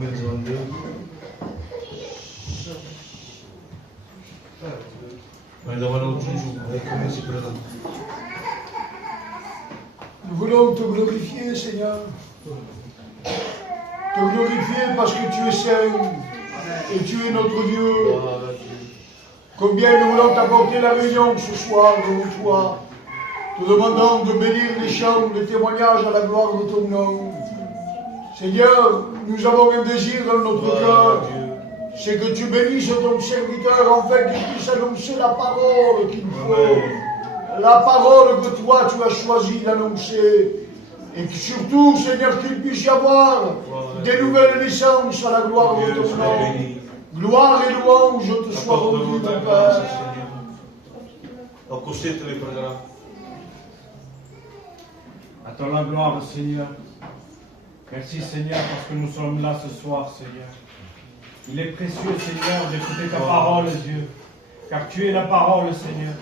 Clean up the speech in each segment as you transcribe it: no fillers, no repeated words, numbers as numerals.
Nous voulons te glorifier, Seigneur. Te glorifier parce que tu es saint et tu es notre Dieu. Combien nous voulons t'apporter la réunion ce soir devant toi, te demandant de bénir les chants, les témoignages à la gloire de ton nom. Seigneur, nous avons un désir dans notre cœur, c'est que tu bénisses ton serviteur afin qu'il puisse annoncer la parole qu'il faut. La parole que toi tu as choisi d'annoncer. Et que surtout, Seigneur, qu'il puisse y avoir des nouvelles naissances à la gloire de ton nom. Gloire et louange te soient rendues, mon Père. Attends la gloire, Seigneur. Merci, Seigneur, parce que nous sommes là ce soir, Seigneur. Il est précieux, Seigneur, d'écouter ta parole, Dieu. Car tu es la parole, Seigneur.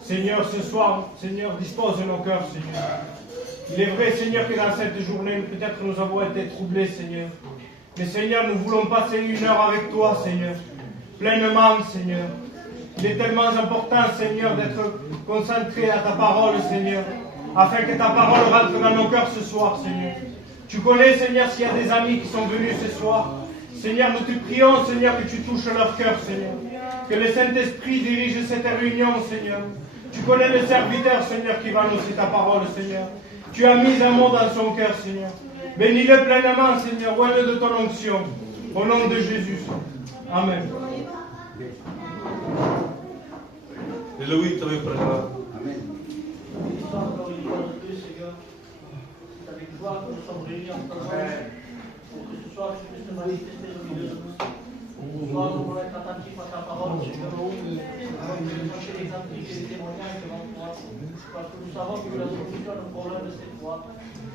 Seigneur, ce soir, Seigneur, dispose de nos cœurs, Seigneur. Il est vrai, Seigneur, que dans cette journée, peut-être nous avons été troublés, Seigneur. Mais Seigneur, nous voulons passer une heure avec toi, Seigneur. Pleinement, Seigneur. Il est tellement important, Seigneur, d'être concentré à ta parole, Seigneur. Afin que ta parole rentre dans nos cœurs ce soir, Seigneur. Tu connais, Seigneur, s'il y a des amis qui sont venus ce soir. Seigneur, nous te prions, Seigneur, que tu touches leur cœur, Seigneur. Que le Saint-Esprit dirige cette réunion, Seigneur. Tu connais le serviteur, Seigneur, qui va annoncer ta parole, Seigneur. Tu as mis un mot dans son cœur, Seigneur. Bénis-le pleinement, Seigneur, oins-le de ton onction. Au nom de Jésus. Amen. Amen. Avec joie que nous sommes réunis en ton nom, pour que ce soir tu puisses te manifester au milieu de nous. Ce soir, nous voulons être attentifs à ta parole, Seigneur. Chercher les impliques et les témoignages devant toi, parce que nous savons que la solution à nos problèmes, c'est toi.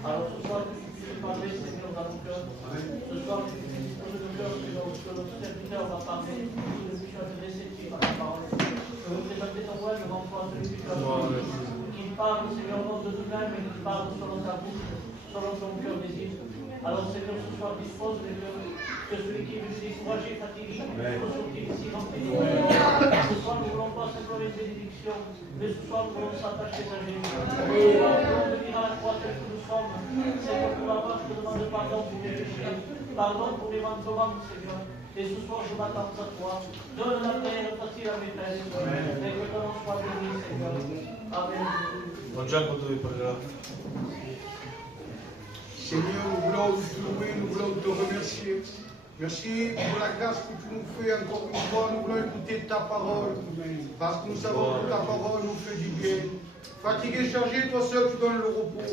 Alors ce soir, que tu puisses parler, Seigneur, dans nos cœurs. Ce soir, que tu puisses disposer nos cœurs, que notre serviteur va parler, que nous puissions être réceptifs à ta parole. Que nous présenter ton roi devant toi, celui que tu as choisi. Qu'il parle, Seigneur, non de nous-mêmes, mais qu'il parle selon ta bouche, selon ton cœur désir. Alors, Seigneur, ce soir, dispose les cœurs, que celui qui veut se décourager, fatigué, puisse sortir ici rempli de joie. Ce soir, nous ne voulons pas simplement les bénédictions, mais ce soir, nous voulons s'attacher à Jésus. Ce soir, nous voulons venir à la croix telle que nous sommes. Seigneur, pour la part, je te demande pardon pour mes péchés, pardon pour mes manquements, Seigneur. Et ce soir, je m'attends à toi. Donne la terre facile à mes frères, et que ton nom soit béni, Seigneur. Amen. Seigneur, nous voulons te louer, nous voulons te remercier. Merci pour la grâce que tu nous fais encore une fois. Nous voulons écouter ta parole, parce que nous savons que ta parole nous fait du bien. Fatigué, chargé, toi seul tu donnes le repos.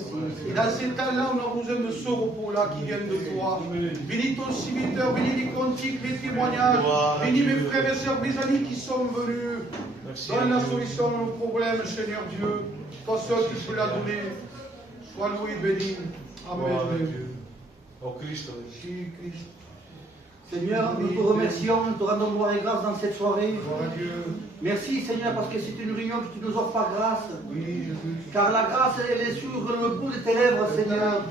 Et dans ces temps-là, on a besoin de ce repos-là qui vient de toi. Bénis ton serviteur, bénis les cantiques, les témoignages. Bénis mes frères et sœurs, mes amis qui sont venus. Donne la solution à nos problèmes, Seigneur Dieu. Toi seul tu peux la donner. Sois loué et béni. Amen. Christ. Seigneur, nous te remercions, nous te rendons gloire et grâce dans cette soirée. Merci Seigneur parce que c'est une réunion que tu nous offres par grâce. Car la grâce, elle est sur le bout de tes lèvres, Seigneur.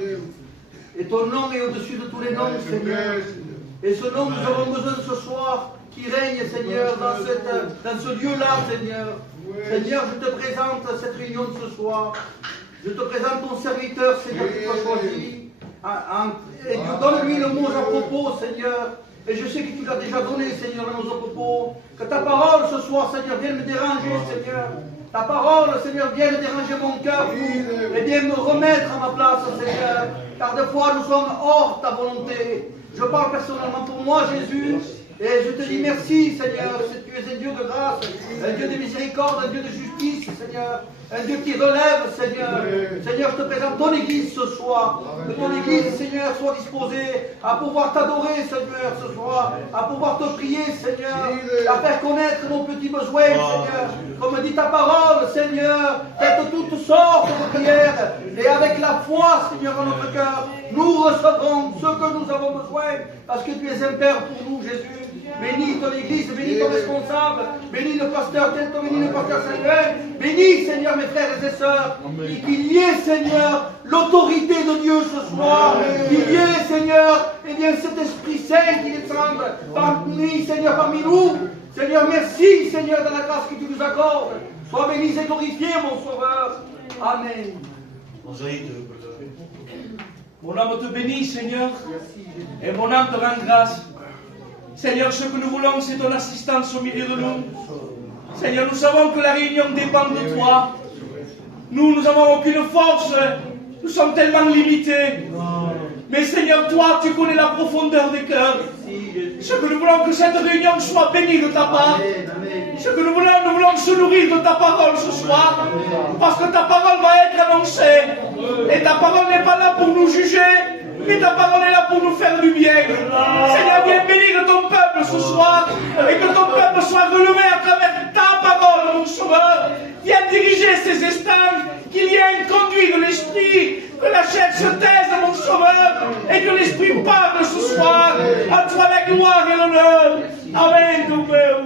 Et ton nom est au-dessus de tous les noms, Seigneur. Et ce nom, nous avons besoin ce soir qui règne, Seigneur, dans ce lieu-là, Seigneur. Seigneur, je te présente cette réunion de ce soir. Je te présente ton serviteur, Seigneur, que tu as choisi. Et donne-lui le mot à propos, Seigneur. Et je sais que tu l'as déjà donné, Seigneur, dans nos propos. Que ta parole ce soir, Seigneur, vienne me déranger, Seigneur. Ta parole, Seigneur, vienne déranger mon cœur et vienne me remettre à ma place, Seigneur. Car des fois, nous sommes hors ta volonté. Je parle personnellement pour moi, Jésus. Et je te dis merci, Seigneur. Tu es un Dieu de grâce, un Dieu de miséricorde, un Dieu de justice, Seigneur. Un Dieu qui relève, Seigneur. Seigneur, je te présente ton Église ce soir. Que ton Église, Seigneur, soit disposée à pouvoir t'adorer, Seigneur, ce soir. À pouvoir te prier, Seigneur. À faire connaître nos petits besoins, Seigneur. Comme dit ta parole, Seigneur. Faites toutes sortes de prières. Et avec la foi, Seigneur, dans notre cœur, Nous recevrons ce que nous avons besoin parce que tu es un Père pour nous, Jésus. Bénis ton Église, bénis ton responsable, bénis le pasteur Tento, bénis le pasteur Samuel, bénis, Seigneur, mes frères et sœurs, et qu'il y ait, Seigneur, l'autorité de Dieu ce soir, qu'il y ait, Seigneur, eh bien, cet Esprit Saint qui descende parmi, Seigneur, parmi nous. Seigneur, merci, Seigneur, de la grâce que tu nous accordes. Sois béni et glorifié, mon Sauveur. Amen. Mon âme te bénit, Seigneur, et mon âme te rend grâce. Seigneur, ce que nous voulons, c'est ton assistance au milieu de nous. Seigneur, nous savons que la réunion dépend de toi. Nous n'avons aucune force. Nous sommes tellement limités. Mais Seigneur, toi, tu connais la profondeur des cœurs. Ce que nous voulons, que cette réunion soit bénie de ta part. Ce que nous voulons se nourrir de ta parole ce soir. Parce que ta parole va être annoncée. Et ta parole n'est pas là pour nous juger. Mais ta parole est là pour nous faire du bien. Seigneur, viens bénir ton peuple ce soir. Et que ton peuple soit relevé à travers ta parole, mon Sauveur. Viens diriger ces instants. Qu'il y ait un conduit de l'Esprit. Que la chair se taise, mon Sauveur. Et que l'Esprit parle ce soir. À toi la gloire et l'honneur. Amen, ton Père.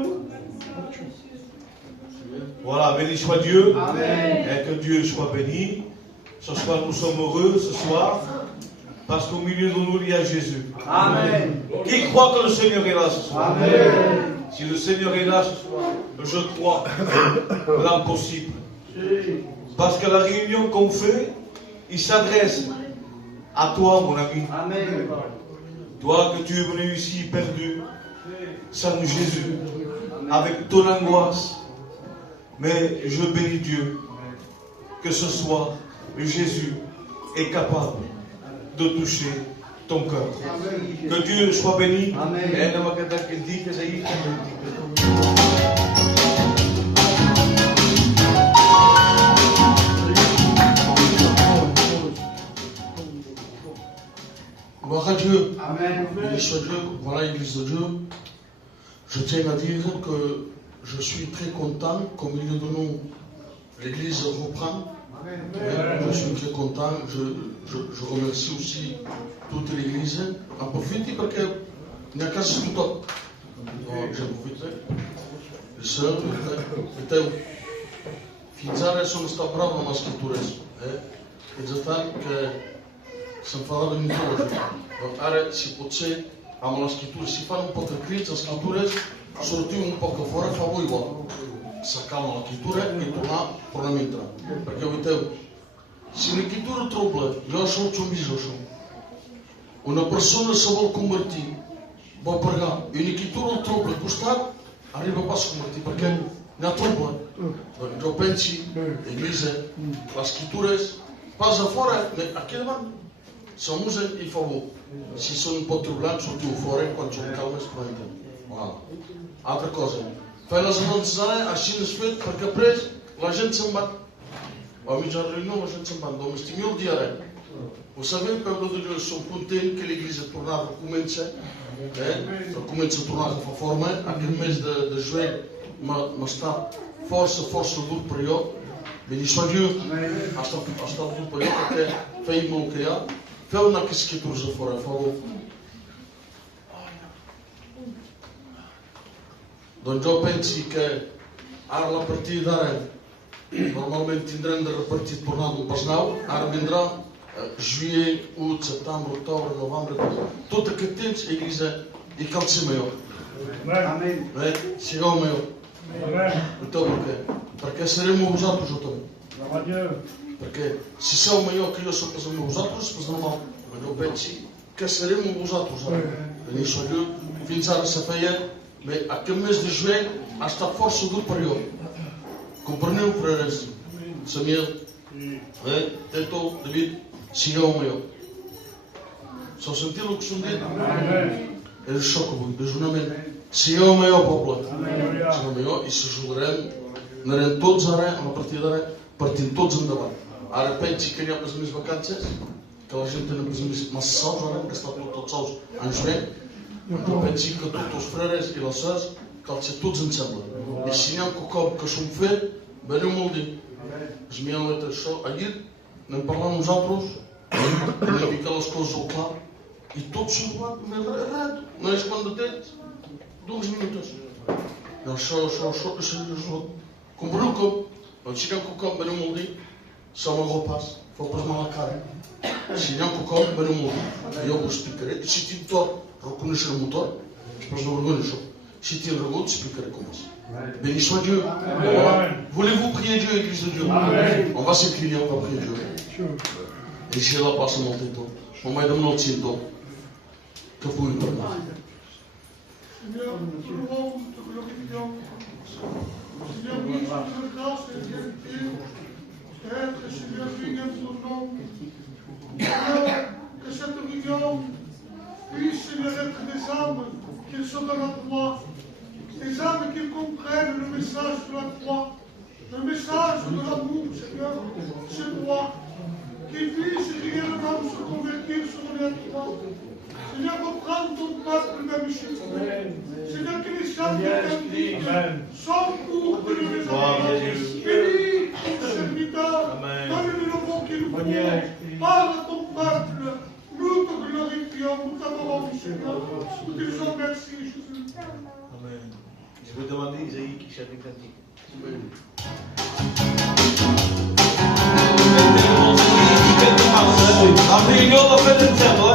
Voilà, béni soit Dieu. Amen. Et que Dieu soit béni. Ce soir, nous sommes heureux, ce soir. Parce qu'au milieu de nous, il y a Jésus. Amen. Qui croit que le Seigneur est là ce soir? Amen. Si le Seigneur est là ce soir, je crois l'impossible. Parce que la réunion qu'on fait, il s'adresse à toi, mon ami. Amen. Toi que tu es venu ici perdu, sans Jésus, avec ton angoisse. Mais je bénis Dieu que ce soir, Jésus est capable de toucher ton cœur. Que Dieu soit béni. Amen. Gloire à Dieu. Amen. Béni soit Dieu. Voilà l'Église de Dieu. Je tiens à dire que je suis très content qu'au milieu de nous, l'Église reprend. Je suis très content. Je remercie aussi toute l'Église. En profite parce qu'il n'y a qu'à se tout autre. J'en profite. Les sœurs, Finzare sono stato bravo nella scrittura. E già che si fa la venuta. Ora si può c'è, ma la scrittura si fa un po' di crisi, la scrittura sortiu un po' fuori, fa voi igual. Sacavano la scrittura e tornava per la mentre. Perché vedete, se la scrittura trobla, io sono un bisogno. Una persona se vuole convertir, vuol pregare, e una scrittura trobla al costat, arriva pas a convertir, perché ne trobla. Doncs jo pensi, l'Église, les escritures, pas a fora, aquí davant, s'amusen i fa bo. Si són un pot troblants, sortiu fora, quan són calmes, planten. Voilà. Altra cosa, fai les anuncis ara, així n'és fet, perquè après la gent se'n va. A mitja reunió la gent se'n va. Donc estimeu el dia ara. Vous savez, le peuple de Dieu sont contents que l'Église tornava a començar. Comença a tornar a fa forma. Aquest mes de juny m'està força dur per jo. Béni soit Dieu. Ha estat dur per jo perquè feim el que hi ha. Feu anar aquests escritures a fora, a favor. Doncs jo pensi que ara a partir d'ara normalment tindrem de repartir tornar d'un pas nou. Ara vindrà juillet, août, setembre, octobre, novembre, tot aquest temps l'Église i cal ser millor. Amen. Sigueu millor. Então per què? Perquè serem amb vosaltres jo també. Perquè si sou millor que jo soc amb vosaltres, és normal. Però jo pensi que serem amb vosaltres ara. Béni soit Dieu. Fins ara se feia, bé, aquest mes de juny ha estat força dur per jo. Compreneu, frares? Samuel, Tento, David, sigueu millor. S'ho sentit el que s'ho dit? És això que vull, desonament. Sigueu millor, poble. Sigueu millor i s'ajudarem. Anarem tots ara, a partir d'ara, partint tots endavant. Ara pensi que n'hi ha més vacances, que la gent té més massa sous, ara hem gastat tots sous en juny. Jo pensi que tots els frares i les sœurs cal ser tots ensemble. I si n'hi ha quelcom que som fet, veniu-me'l dir. Es m'hi ha dit això. Ahir n'hem parlat nosaltres Ele fica aquelas coisas ao claro e todo chegado, mas errado. Mas quando tem 2 minutos, eles só comprou o chegam com o campo no molde, só uma roupa, foi para mal a cara. Chegam com o campo no molde, e eu vou explicar. Se tem motor, reconhecer o motor, depois não reconheço. Si tu le regardes, tu expliqueras comment. Béni soit Dieu. Voulez-vous prier Dieu, Église de Dieu? Amen. On va s'incliner, on va prier Dieu. Et si là passe mon temps, on va donner notre temps. Que pour une bonne. Seigneur, nous te louons, nous te glorifions. Seigneur, oui, je te grâce et vérité. Être, Seigneur, béni ton nom. Seigneur, que cette réunion puisse, Seigneur, être des âmes qui sont dans la croix, des âmes qui comprennent le message de la croix, le message de l'amour, Seigneur, c'est toi, qui puissent réellement se convertir sur les croix. Seigneur, reprends ton peuple même chez toi. Seigneur, que les chants cantiques sont pour que nous les avons. Bénis ton serviteur, donne-lui le mot qu'il faut. Parle à ton peuple. Nous te glorifions, nous t'adorons, Seigneur. Nous te disons merci, Jésus. Amen. Je vais demander Isaïe qui chante les cantiques. Amen. On va faire le cerveau.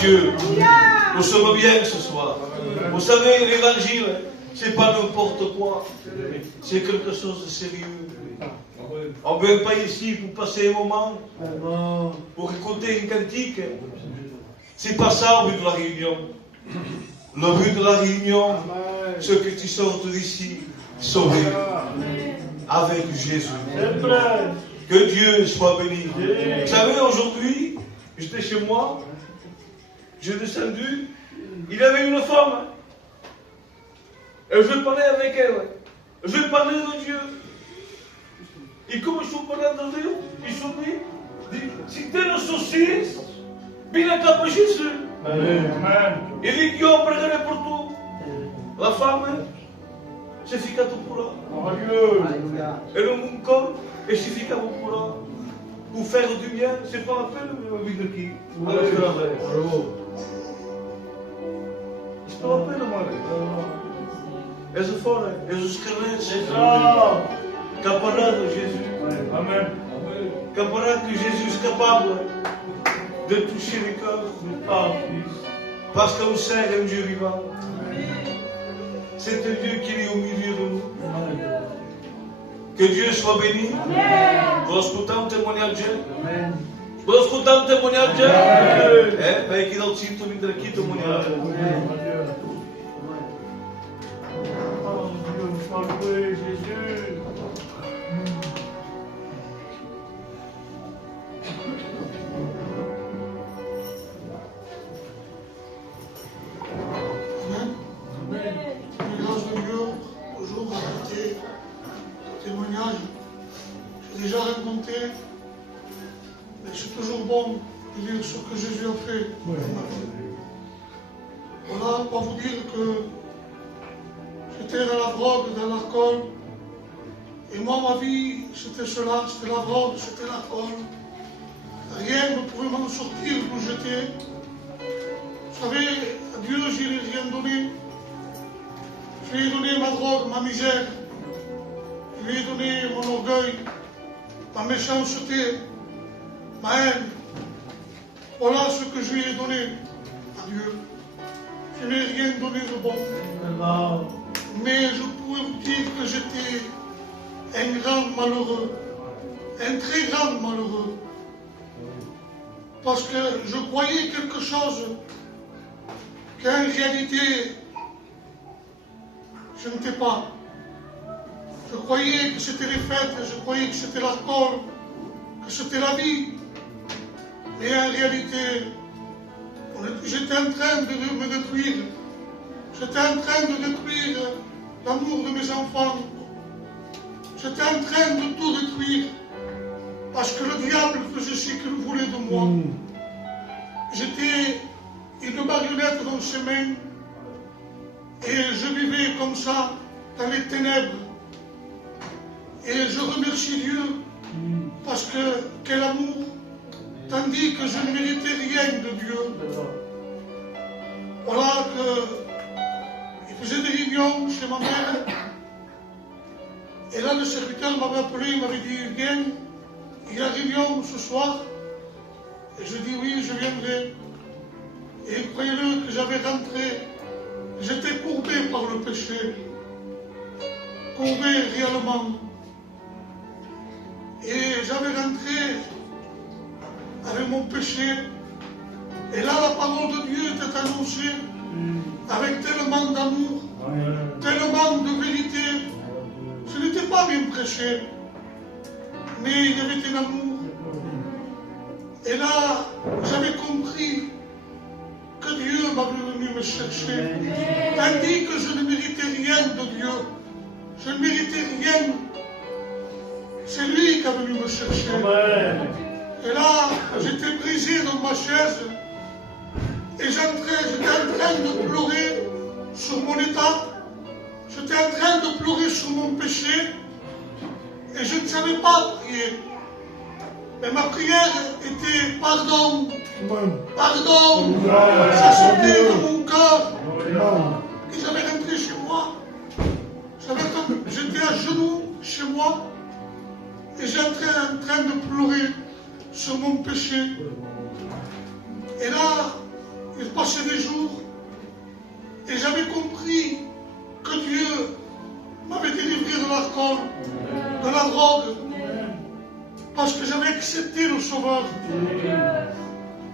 Dieu. Nous sommes bien ce soir. Vous savez, l'évangile, c'est pas n'importe quoi. C'est quelque chose de sérieux. On ne vient pas ici pour passer un moment, pour écouter une cantique. C'est pas ça le but de la réunion. Le but de la réunion, c'est que tu sortes d'ici sauvé avec Jésus. Que Dieu soit béni. Vous savez, aujourd'hui, j'étais chez moi, j'ai descendu, il y avait une femme. Et je parlais avec elle. Je parlais de Dieu. Et comme je parlais de Dieu, il s'est dit, si tu es le souci, viens à Jésus. Amen. Il dit que Dieu pregherei pour tout. La fame, se fica tu por lá. Alléluia. Et le corps, et se fica por là. Pour faire du bien, c'est pas la peine de vivre aqui. C'est pas la peine, mano. És fora, és os carretes. Camarada Jésus. Amen. Camarada que Jésus est capable de toucher les cœurs. Parce qu'on sait un Dieu vivant. C'est un Dieu qui est au milieu de nous. Que Dieu soit béni. Vou escutar um témoignage. Vou escutar um témoignage. É, vai aqui dar o título vindo aqui témoignage. Jésus. Grâce de Dieu, toujours raconter le témoignage. J'ai déjà raconté, mais c'est toujours bon de dire ce que Jésus a fait dans ma vie. Voilà, pour vous dire que j'étais dans la drogue, dans l'alcool, et moi, ma vie, c'était cela, c'était la drogue, c'était l'alcool. Rien ne pouvait m'en sortir d'où j'étais. Vous savez, à Dieu, je n'ai rien donné. Je lui ai donné ma drogue, ma misère. Je lui ai donné mon orgueil, ma méchanceté, ma haine. Voilà ce que je lui ai donné à Dieu. Je n'ai rien donné de bon. Mais je pourrais vous dire que j'étais un grand malheureux. Un très grand malheureux. Parce que je croyais quelque chose qu'en réalité, je n'étais pas. Je croyais que c'était les fêtes, je croyais que c'était l'alcool, que c'était la vie. Mais en réalité, j'étais en train de me détruire. J'étais en train de détruire l'amour de mes enfants. J'étais en train de tout détruire. Parce que le diable faisait ce qu'il voulait de moi. J'étais une marionnette dans ses mains. Et je vivais comme ça, dans les ténèbres. Et je remercie Dieu, parce que quel amour, tandis que je ne méritais rien de Dieu. Voilà qu'il faisait des réunions chez ma mère. Et là, le serviteur m'avait appelé, il m'avait dit, viens, il y a réunion ce soir. Et je dis, oui, je viendrai. Et croyez-le que j'avais rentré. J'étais courbé par le péché, courbé réellement. Et j'avais rentré avec mon péché. Et là, la parole de Dieu était annoncée avec tellement d'amour, tellement de vérité. Ce n'était pas bien prêché, mais il y avait un amour. Et là, j'avais compris que Dieu m'avait venu me chercher, tandis que je ne méritais rien de Dieu. Je ne méritais rien. C'est lui qui est venu me chercher. Et là, j'étais brisé dans ma chaise. Et j'étais en train de pleurer sur mon état. J'étais en train de pleurer sur mon péché. Et je ne savais pas prier. Mais ma prière était pardon. Pardon. Ça sortait de mon cœur. Et j'avais rentré chez moi. J'étais à genoux chez moi. Et j'étais en train de pleurer sur mon péché. Et là, il passait des jours. Et j'avais compris que Dieu m'avait délivré de l'alcool, de la drogue. Parce que j'avais accepté le Sauveur.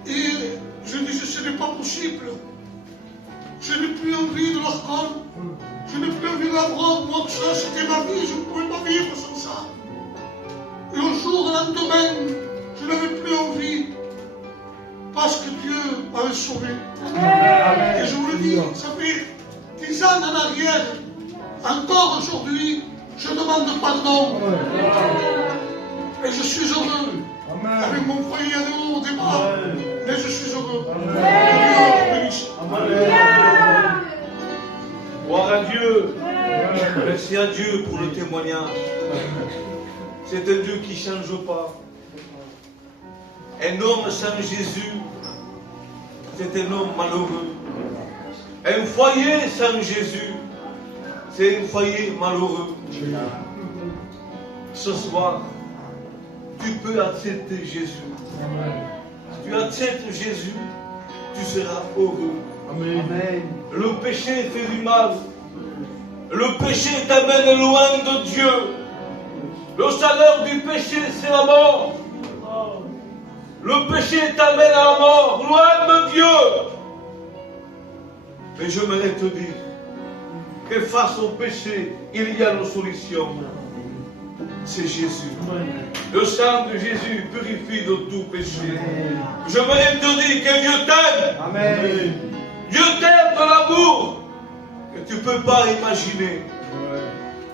Et je disais, ce n'est pas possible. Je n'ai plus envie de l'alcool. Je n'ai plus envie de la drogue. Moi, ça, c'était ma vie. Je ne pouvais pas vivre sans ça. Et au jour, au lendemain, je n'avais plus envie. Parce que Dieu m'avait sauvé. Et je vous le dis, ça fait 10 ans en arrière. Encore aujourd'hui, je demande pardon. Mais je suis heureux. Amen. Avec mon foyer à nous au départ. Amen. Mais je suis heureux. Amen. Que Dieu te bénisse. Amen. Gloire à Dieu. Merci à Dieu pour le témoignage. C'est un Dieu qui ne change pas. Un homme sans Jésus, c'est un homme malheureux. Un foyer sans Jésus, c'est un foyer malheureux. Ce soir, tu peux accepter Jésus. Si tu acceptes Jésus, tu seras heureux. Amen. Le péché fait du mal. Le péché t'amène loin de Dieu. Le salaire du péché, c'est la mort. Le péché t'amène à la mort, loin de Dieu. Mais j'aimerais te dire que face au péché, il y a une solution. C'est Jésus. Le sang de Jésus purifie de tout péché. J'aimerais te dire que Dieu t'aime. Amen. Dieu t'aime de l'amour que tu ne peux pas imaginer.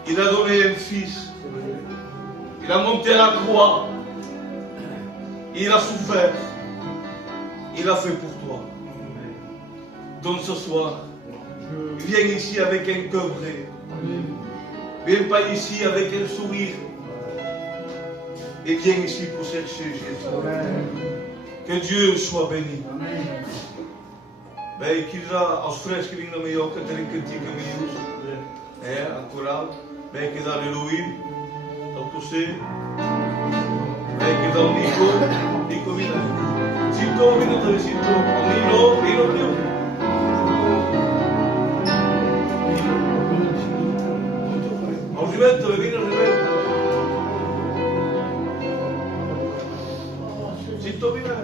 Il a donné un fils. Il a monté la croix. Il a souffert. Il a fait pour toi. Donc ce soir, viens ici avec un cœur vrai. Viens pas ici avec un sourire. Et viens ici pour chercher Jésus. Que Dieu soit béni. Wij kiezen als freskeling naar mij ook, dat ik een tikke minuut. Een koraal. Wij kiezen Hallelujah. Dat você. Wij kiezen Nico Vina. Sinto, Vina, dat is Sinto. Nilo. Algemento, Vina, Algemento. Sinto, Vina.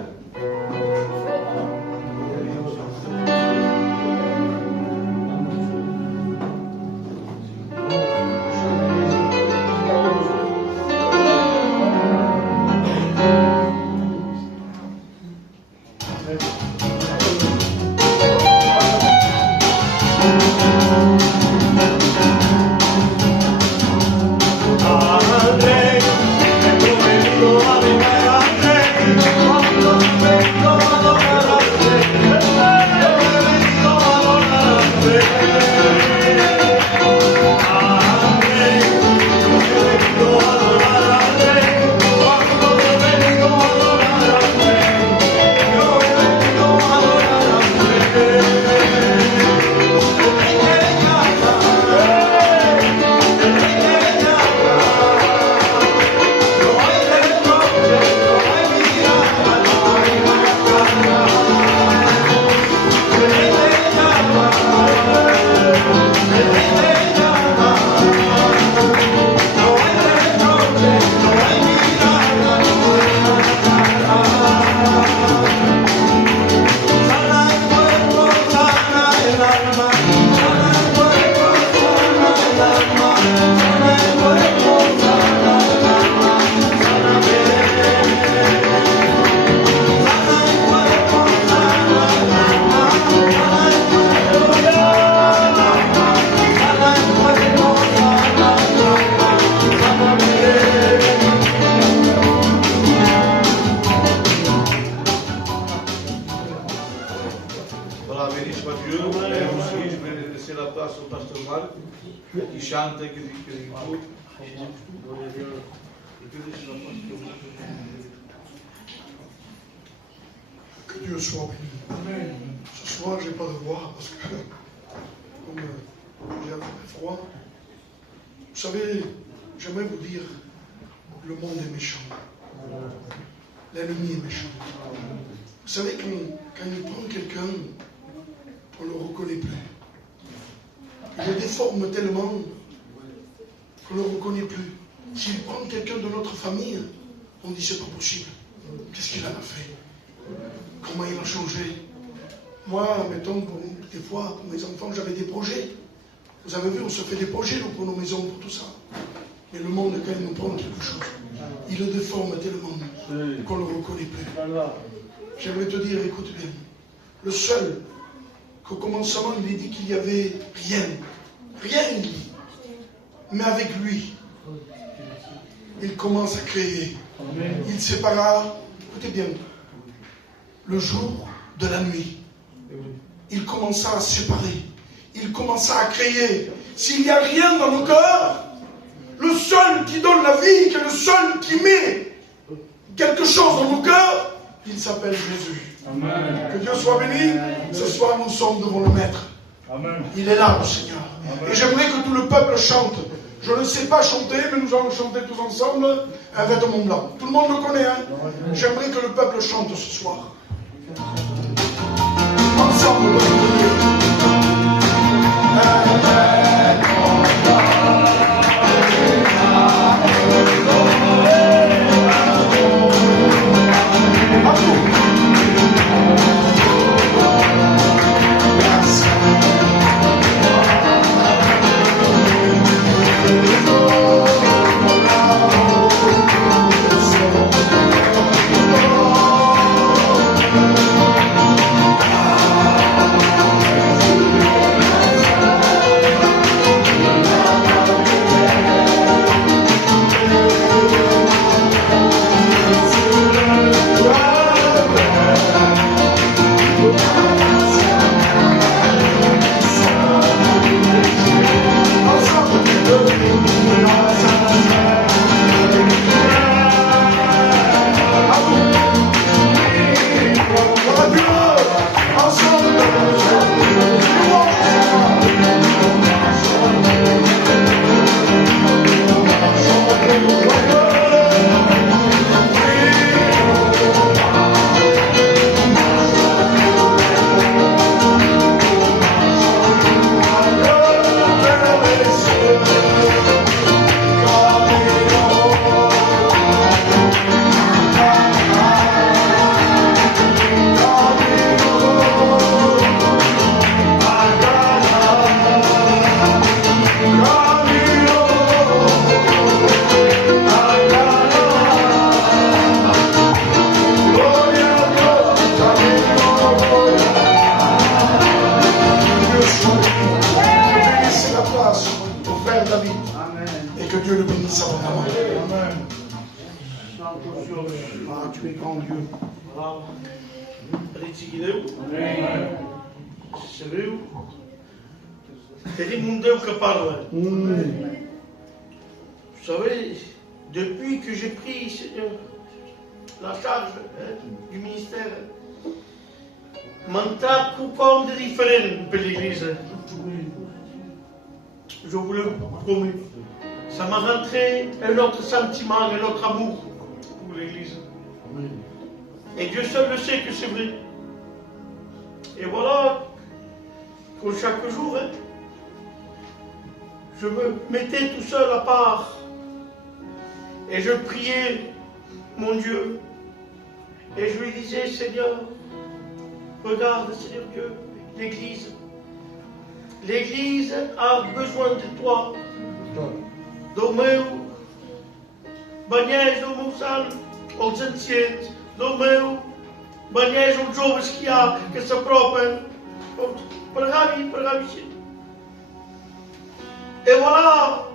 Que Dieu soit béni. Ce soir, je n'ai pas de voix parce que, comme j'ai un peu froid, vous savez, j'aimerais vous dire, le monde est méchant. L'ennemi est méchant. Vous savez, quand il prend quelqu'un, on ne le reconnaît plus. Il le déforme tellement qu'on ne le reconnaît plus. S'il prend quelqu'un de notre famille, on dit c'est pas possible. Qu'est-ce qu'il en a fait? Comment il a changé? Moi, mettons, des fois, pour mes enfants, j'avais des projets. Vous avez vu, on se fait des projets nous, pour nos maisons, pour tout ça. Mais le monde, quand il nous prend quelque chose, il le déforme tellement qu'on ne le reconnaît plus. J'aimerais te dire, écoute bien, le seul qu'au commencement, il est dit qu'il n'y avait rien. Rien, il dit. Mais avec lui, il commence à créer Il sépara, écoutez bien, le jour de la nuit. Il commença à séparer. Il commença à créer. S'il n'y a rien dans nos cœurs, le seul qui donne la vie, qui est le seul qui met quelque chose dans nos cœurs, il s'appelle Jésus. Amen. Que Dieu soit béni. Ce soir, nous sommes devant le Maître. Amen. Il est là, le Seigneur. Amen. Et j'aimerais que tout le peuple chante. Je ne sais pas chanter, mais nous allons chanter tous ensemble un vêtement blanc. Tout le monde le connaît, hein? J'aimerais que le peuple chante ce soir. Ensemble, Vous savez, depuis que j'ai pris, Seigneur, la charge du ministère, m'entend coupant de différents pour l'Église. Je vous le promets. Ça m'a rentré un autre sentiment, un autre amour pour l'Église. Et Dieu seul le sait que c'est vrai. Et voilà, pour chaque jour, je me mettais tout seul à part et je priais mon Dieu et je lui disais, Seigneur, regarde, Seigneur Dieu, l'Église. L'Église a besoin de toi. Do meu, banheiros do meu salmo, aos ancientes, do meu, banheiros aos jovens que se apropam, para Ravi. Et voilà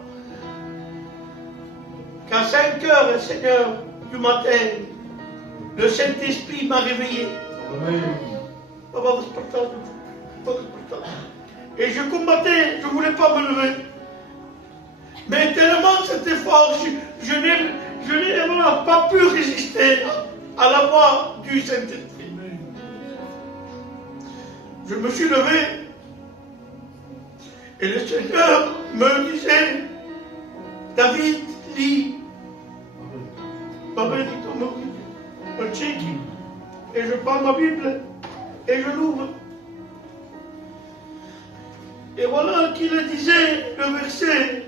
qu'à 5 heures, Seigneur, du matin, le Saint-Esprit m'a réveillé. Et je combattais, je ne voulais pas me lever. Mais tellement c'était fort, je n'ai vraiment pas pu résister à la voix du Saint-Esprit. Je me suis levé et le Seigneur me disait, David, lis. Et je prends ma Bible et je l'ouvre. Et voilà qu'il disait le verset.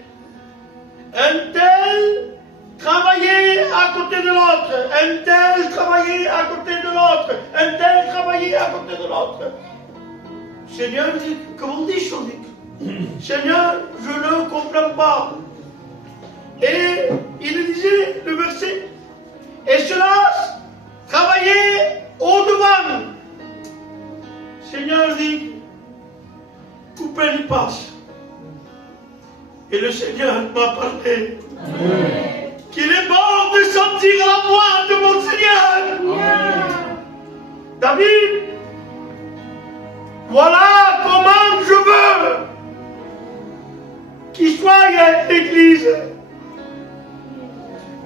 Un tel travaillait à côté de l'autre. Un tel travaillait à côté de l'autre. Un tel travaillait à côté de l'autre. Seigneur, comment dit Chonique? Seigneur, je ne comprends pas. Et il disait le verset. Et cela travaillait au-devant. Seigneur dit, coupez les passes. Et le Seigneur m'a parlé qu'il est bon de sentir la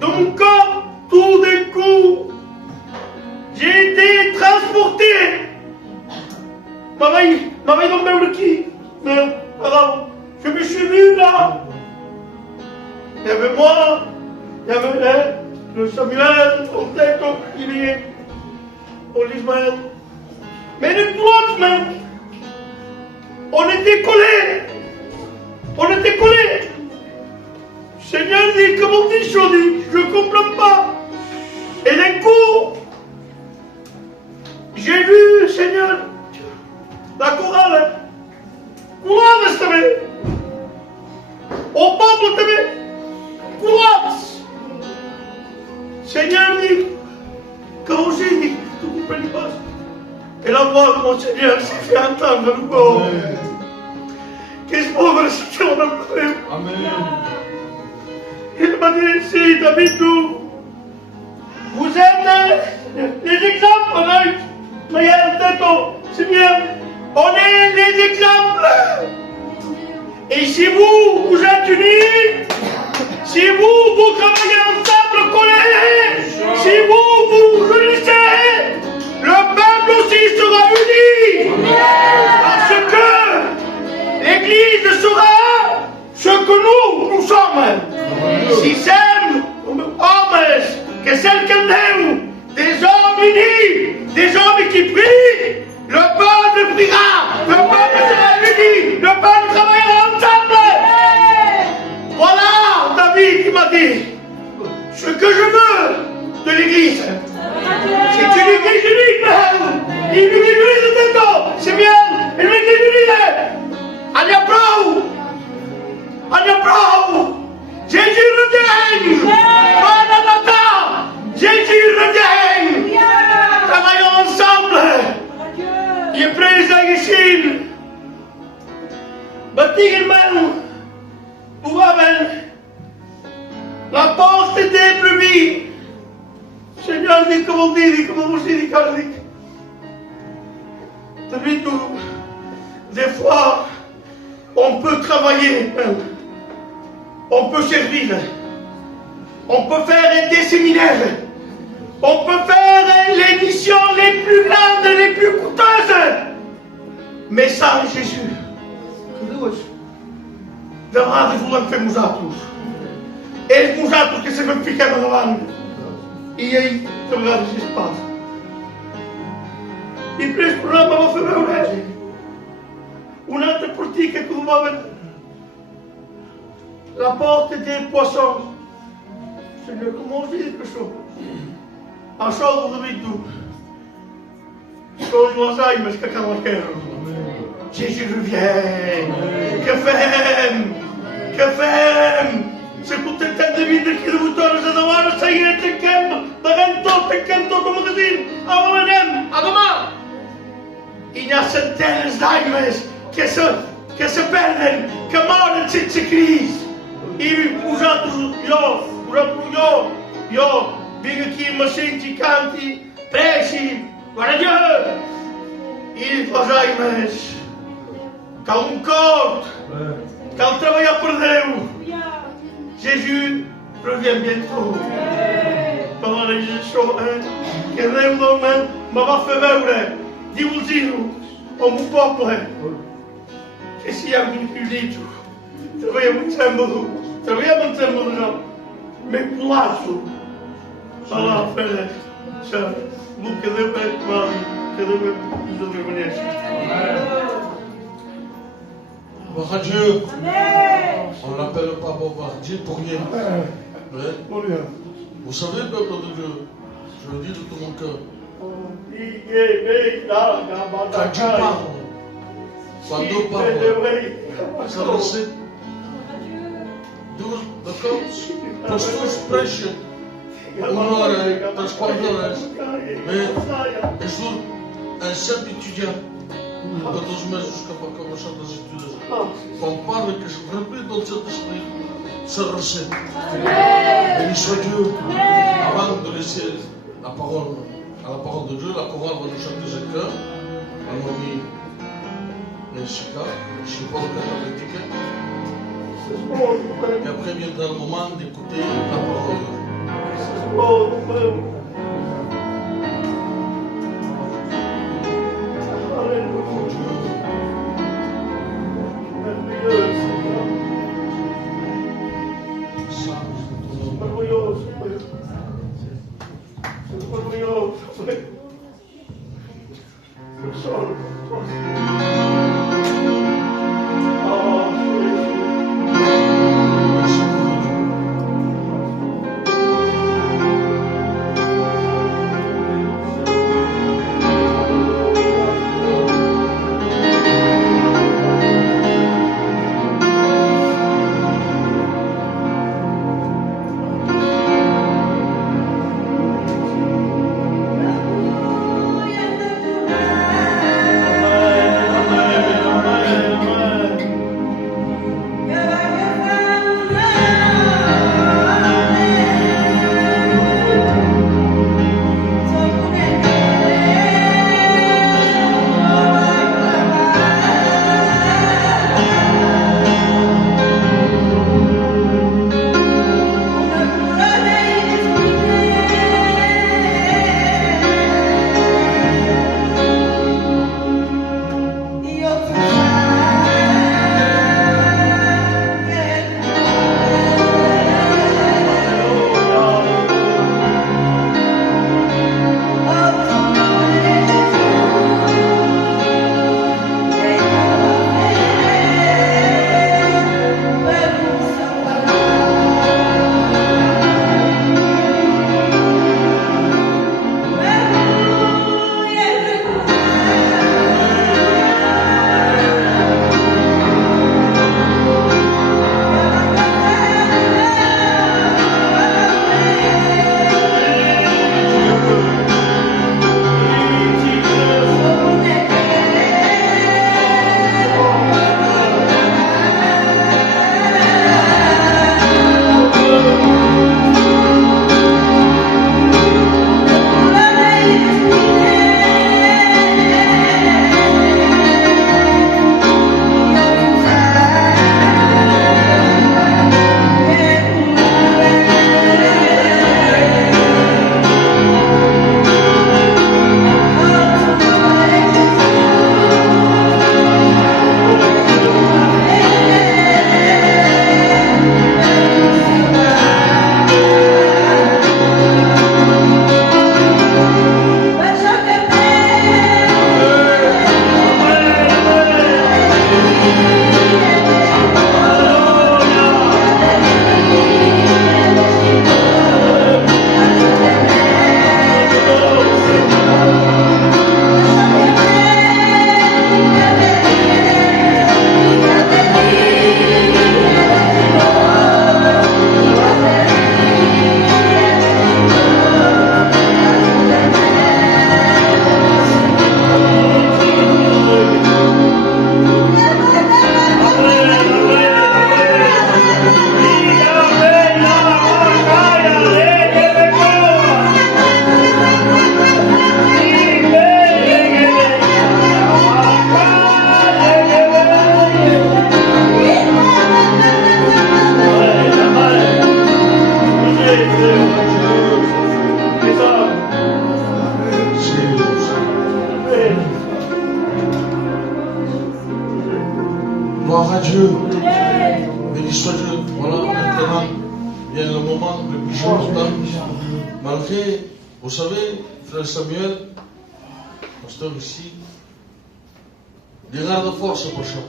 dans mon corps, tout d'un coup, j'ai été transporté. Maman, dans le qui. Mais alors, je me suis vu là. Il y avait moi, il y avait le Samuel, on était il est au Ismaël. Mais les autres même, on était collés. On était collés. Seigneur dit, comment dit Chaudy? Je ne comprends pas. Et d'un coup, j'ai vu, Seigneur, la chorale. Chorale, savez. Au peuple, savez. Chorale. Seigneur dit, comment j'ai dit, tu ne comprends pas. Et la voix de mon Seigneur s'est fait entendre le corps. Qu'est-ce qu'on va se faire dans le frère? Amen. Il m'a dit ici, David, vous êtes les exemples, hein? Mais c'est bien. On est les exemples. Et si vous êtes unis, si vous travaillez ensemble, collés, si vous unissez, le peuple aussi sera uni. Parce que l'Église sera ce que nous sommes. Si c'est hommes, que celle que nous, des hommes unis, des hommes qui prient, le peuple priera, le peuple sera uni, le peuple travaillera ensemble. Voilà, David qui m'a dit, ce que je veux de l'Église. C'est une Église unie, une Église unie de c'est bien, une Église unie. Allez, bravo, Jésus revient, Maranatha, Jésus revient. Travaillons ensemble. Il est présent ici. Bâtiment, pour la porte des brebis. Seigneur dit comme on dit, comme on dit, des fois, on peut travailler, on peut servir, on peut faire des séminaires, on peut faire les missions les plus grandes, les plus coûteuses, mais sans Jésus, devant de vous en faire musatos. Et os musatos que se vão ficar gravando. E aí, trabalhar esse espaço. E para este programa, vou fazer une autre politique que vous m'avez. La porte des poissons. Seigneur, comment on dit quelque chose? En chose de vie tout. Chose de l'Alzheimer, que quand on quer. Jésus revient. Que femme! Que femme! Se putem de vida aqui de motores a dar a sair, tem todo o magazine, amanhã, a domar. E há centenas de almas que se perdem, que morrem sem se crise. E os outros, eu vim aqui, mas senti, cante, prece, glória a Deus. E as almas, que um corpo, que trabalha por Deus. Jésus revient bientôt. Pendant les jours, que Deus me va faire veure, dividir o meu povo. Que se alguém unito, trabalhamos sempre já, mas pulaço. Olá, filha, já, nunca deu para tomar, cada vez que nos reconhece. Gloire à Dieu. On ne l'appelle pas Bombardier pour rien. Ouais. Vous savez, peuple de Dieu, je le dis de tout mon cœur. Quand Dieu parle, quand Dieu parle, ça recette. D'accord? Pastores prêcham uma hora, 3, 4 horas. Mais ajude un certo étudiant. Todos os meses que começam das estudos, compara que se repete dans cet esprit, se recette. Béni soit Dieu. Avant de laisser la parole à la parole de Dieu, la chorale va nous chanter ce cœur. On a mis Neshika, je ne sais pas le catalytique. Et après viendra le moment d'écouter la parole. Gloire à Dieu. Béni soit Dieu. Voilà, maintenant, vient le moment le plus important. Malgré, vous savez, frère Samuel, pasteur ici, des gardes de force pour ça.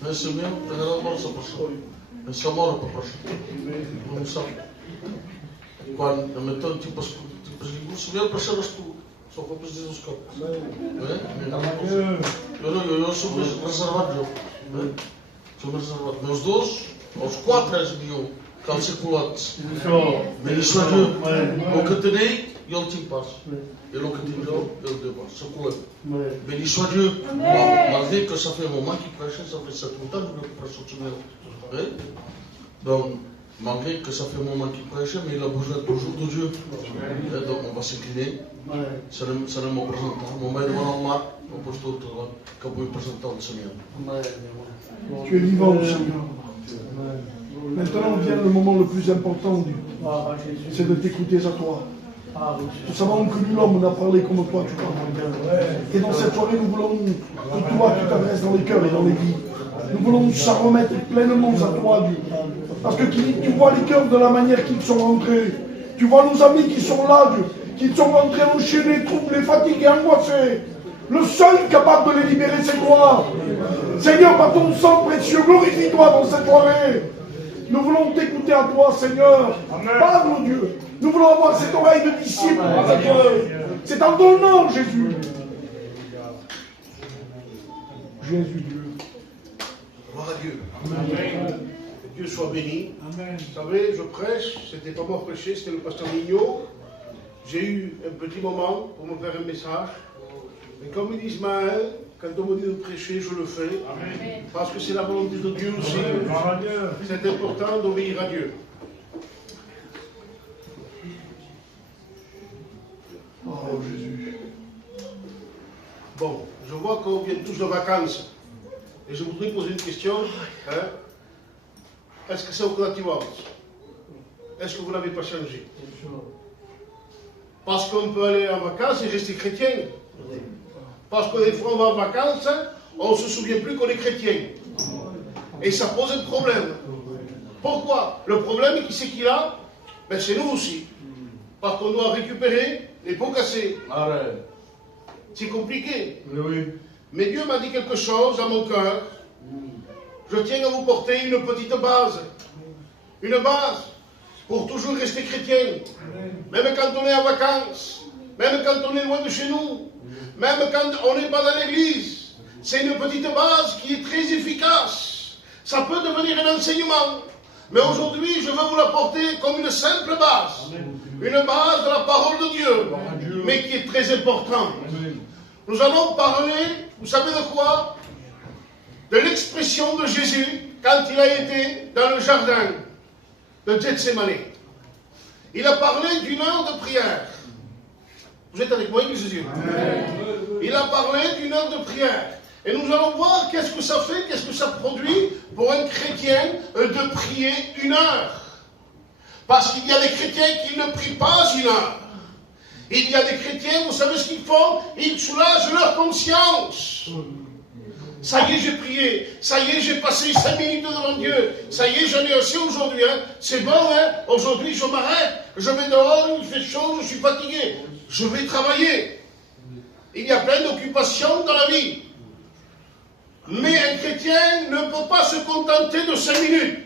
Frère Samuel, des gardes de force pour ça. Mais ça mort pour ça. Comme ça. Quand, mettons, tu passes, Samuel, pour ça, só for preciso os campos. Eu sou reservado. Sou reservado. Meus dois, aos 4 mil calculados. Bem, isso é o que tenho, ele te passa. Ele o que tenho, ele deu passa. Só colete. Bem, isso é malgré que ça fait un moment qu'il prêchait, ça fait 7 ou 8 ans que prêche au Seigneur. Donc, malgré que ça fait un moment qu'il prêchait, mais il a besoin toujours de Dieu. Donc, on va s'incliner. Saremo apresentar, mon maître Ronald Marc, o pastor que vull presentar al Senyor. Tu es vivant, Seigneur. Maintenant vient le moment le plus important, Dieu. C'est de t'écouter à toi. Nous savons que nul homme n'a parlé comme toi, tu parles. Et dans cette soirée, nous voulons que toi, tu t'adresses dans les cœurs et dans les vies. Nous voulons s'en remettre pleinement à toi, Dieu. Parce que tu vois les cœurs de la manière qu'ils sont rentrés. Tu vois nos amis qui sont là, Dieu. Qui sont rentrés enchaînés, troublés, fatigués, angoissés. Le seul capable de les libérer, c'est toi. Seigneur, par ton sang précieux, glorifie-toi dans cette soirée. Nous voulons t'écouter à toi, Seigneur. Parle, Dieu. Nous voulons avoir cette oreille de disciple. C'est en ton nom, Jésus. Jésus, Dieu. Gloire à Dieu. Amen. Que Dieu soit béni. Amen. Vous savez, je prêche, c'était pas moi prêcher, c'était le pasteur Mignot. J'ai eu un petit moment pour me faire un message. Mais comme il dit Ismaël, quand on me dit de prêcher, je le fais. Amen. Parce que c'est la volonté de Dieu aussi. C'est important d'obéir à Dieu. Oh Jésus. Bon, je vois qu'on vient tous de vacances. Et je voudrais poser une question. Hein? Est-ce que c'est au Creativos? Est-ce que vous n'avez pas changé? Parce qu'on peut aller en vacances et rester chrétien. Parce que des fois on va en vacances, on ne se souvient plus qu'on est chrétien. Et ça pose un problème. Pourquoi? Le problème, qui c'est qu'il a? Ben, c'est nous aussi. Parce qu'on doit récupérer les pots cassés. C'est compliqué. Oui. Mais Dieu m'a dit quelque chose dans mon cœur. Je tiens à vous porter une petite base. Une base pour toujours rester chrétien. Même quand on est en vacances. Même quand on est loin de chez nous. Même quand on n'est pas dans l'église. C'est une petite base qui est très efficace. Ça peut devenir un enseignement. Mais aujourd'hui, je veux vous l'apporter comme une simple base. Une base de la parole de Dieu. Mais qui est très importante. Nous allons parler, vous savez de quoi? De l'expression de Jésus quand il a été dans le jardin de Gethsemane. Il a parlé d'une heure de prière. Vous êtes avec moi, Jésus? Il a parlé d'une heure de prière. Et nous allons voir qu'est-ce que ça fait, qu'est-ce que ça produit pour un chrétien de prier une heure. Parce qu'il y a des chrétiens qui ne prient pas une heure. Il y a des chrétiens, vous savez ce qu'ils font? Ils soulagent leur conscience. Ça y est, j'ai prié. Ça y est, j'ai passé 5 minutes devant Dieu. Ça y est, j'en ai assez aujourd'hui. Hein. C'est bon, hein? Aujourd'hui, je m'arrête. Je vais dehors, il fait chaud, je suis fatigué. Je vais travailler. Il y a plein d'occupations dans la vie. Mais un chrétien ne peut pas se contenter de 5 minutes.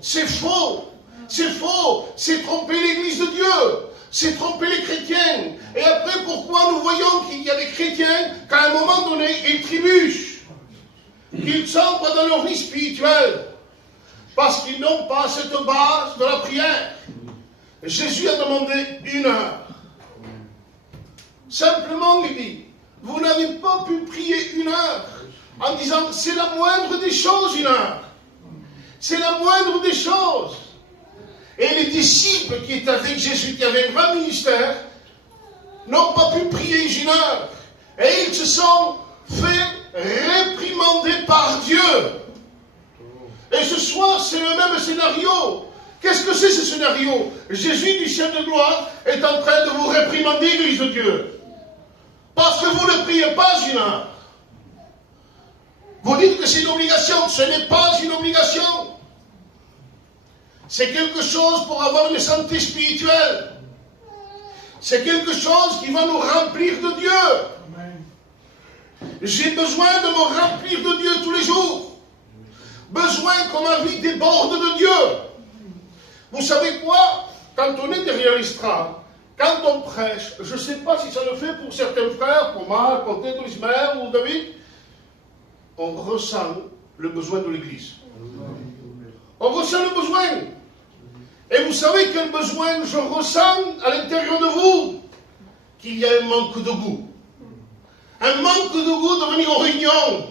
C'est faux. C'est faux. C'est tromper l'Église de Dieu. C'est tromper les chrétiens. Et après, pourquoi nous voyons qu'il y a des chrétiens qu'à un moment donné, ils trébuchent, qu'ils sombrent dans leur vie spirituelle, parce qu'ils n'ont pas cette base de la prière. Jésus a demandé 1 heure. Simplement, il dit, vous n'avez pas pu prier 1 heure, en disant, c'est la moindre des choses 1 heure. C'est la moindre des choses. Et les disciples qui étaient avec Jésus, qui avaient un grand ministère, n'ont pas pu prier 1 heure. Et ils se sont fait réprimander par Dieu. Et ce soir, c'est le même scénario. Qu'est-ce que c'est ce scénario? Jésus du ciel de gloire est en train de vous réprimander, Église de Dieu. Parce que vous ne priez pas 1 heure. Vous dites que c'est une obligation. Ce n'est pas une obligation. C'est quelque chose pour avoir une santé spirituelle. C'est quelque chose qui va nous remplir de Dieu. J'ai besoin de me remplir de Dieu tous les jours. Besoin que ma vie déborde de Dieu. Vous savez quoi? Quand on est derrière l'estrade, quand on prêche, je ne sais pas si ça le fait pour certains frères, pour Marc, pour Théo, Ismaël ou David, on ressent le besoin de l'Église. On ressent le besoin. Et vous savez quel besoin je ressens à l'intérieur de vous? Qu'il y a un manque de goût. Un manque de goût de venir aux réunions.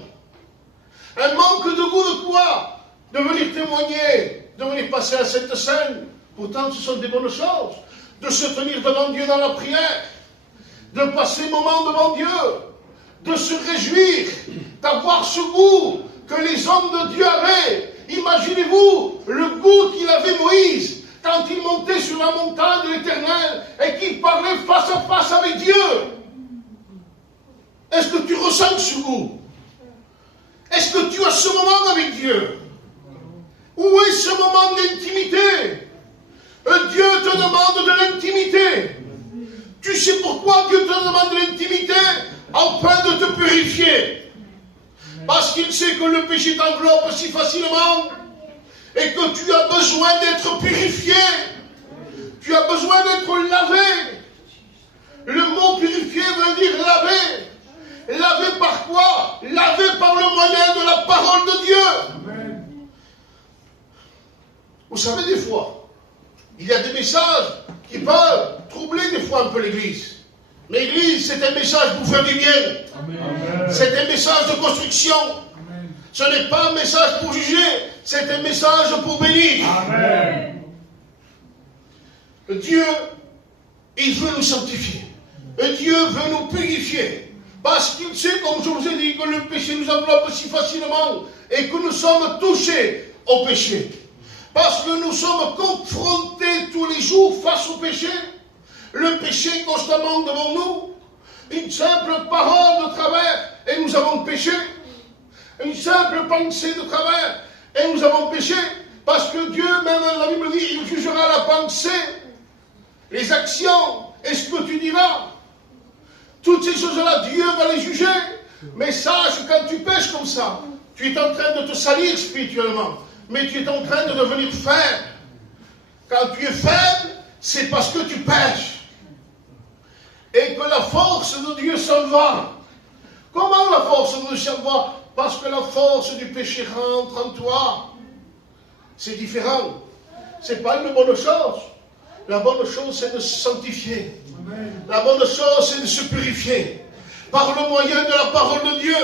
Un manque de goût de quoi? De venir témoigner, de venir passer à cette scène. Pourtant, ce sont des bonnes choses. De se tenir devant Dieu dans la prière. De passer un moment devant Dieu. De se réjouir, d'avoir ce goût que les hommes de Dieu avaient. Imaginez-vous le goût qu'il avait Moïse quand il montait sur la montagne de l'Éternel et qu'il parlait face à face avec Dieu. Est-ce que tu ressens ce goût? Est-ce que tu as ce moment avec Dieu? Où est ce moment d'intimité? Dieu te demande de l'intimité. Tu sais pourquoi Dieu te demande de l'intimité? Afin de te purifier. Parce qu'il sait que le péché t'enveloppe si facilement et que tu as besoin d'être purifié. Tu as besoin d'être lavé. Le mot purifié veut dire laver. Lavé par quoi? Lavé par le moyen de la parole de Dieu. Amen. Vous savez, des fois, il y a des messages qui peuvent troubler des fois un peu l'Église. Mais l'Église, c'est un message pour faire du bien. C'est un message de construction. Amen. Ce n'est pas un message pour juger, c'est un message pour bénir. Amen. Dieu, il veut nous sanctifier. Et Dieu veut nous purifier. Parce qu'il sait, comme je vous ai dit, que le péché nous enveloppe si facilement et que nous sommes touchés au péché. Parce que nous sommes confrontés tous les jours face au péché. Le péché constamment devant nous. Une simple parole de travers et nous avons péché. Une simple pensée de travers et nous avons péché. Parce que Dieu, même la Bible dit, il jugera la pensée, les actions et ce que tu diras. Toutes ces choses-là, Dieu va les juger. Mais sache, quand tu pêches comme ça, tu es en train de te salir spirituellement. Mais tu es en train de devenir faible. Quand tu es faible, c'est parce que tu pêches. Et que la force de Dieu s'en va. Comment la force de Dieu s'en va? Parce que la force du péché rentre en toi. C'est différent. Ce n'est pas une bonne chose. La bonne chose, c'est de se sanctifier. La bonne chose, c'est de se purifier. Par le moyen de la parole de Dieu.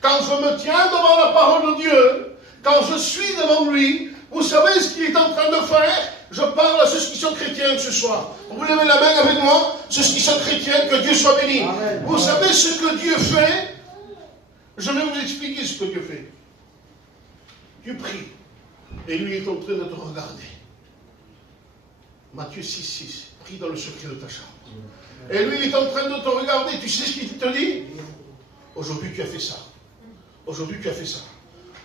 Quand je me tiens devant la parole de Dieu, quand je suis devant lui, vous savez ce qu'il est en train de faire? Je parle à ceux qui sont chrétiens ce soir. Vous levez la main avec moi, ceux qui sont chrétiens, que Dieu soit béni. Amen. Vous savez ce que Dieu fait? Je vais vous expliquer ce que Dieu fait. Tu pries, et lui est en train de te regarder. Matthieu 6,6, prie dans le secret de ta chambre. Et lui, il est en train de te regarder. Tu sais ce qu'il te dit? Aujourd'hui, tu as fait ça. Aujourd'hui, tu as fait ça.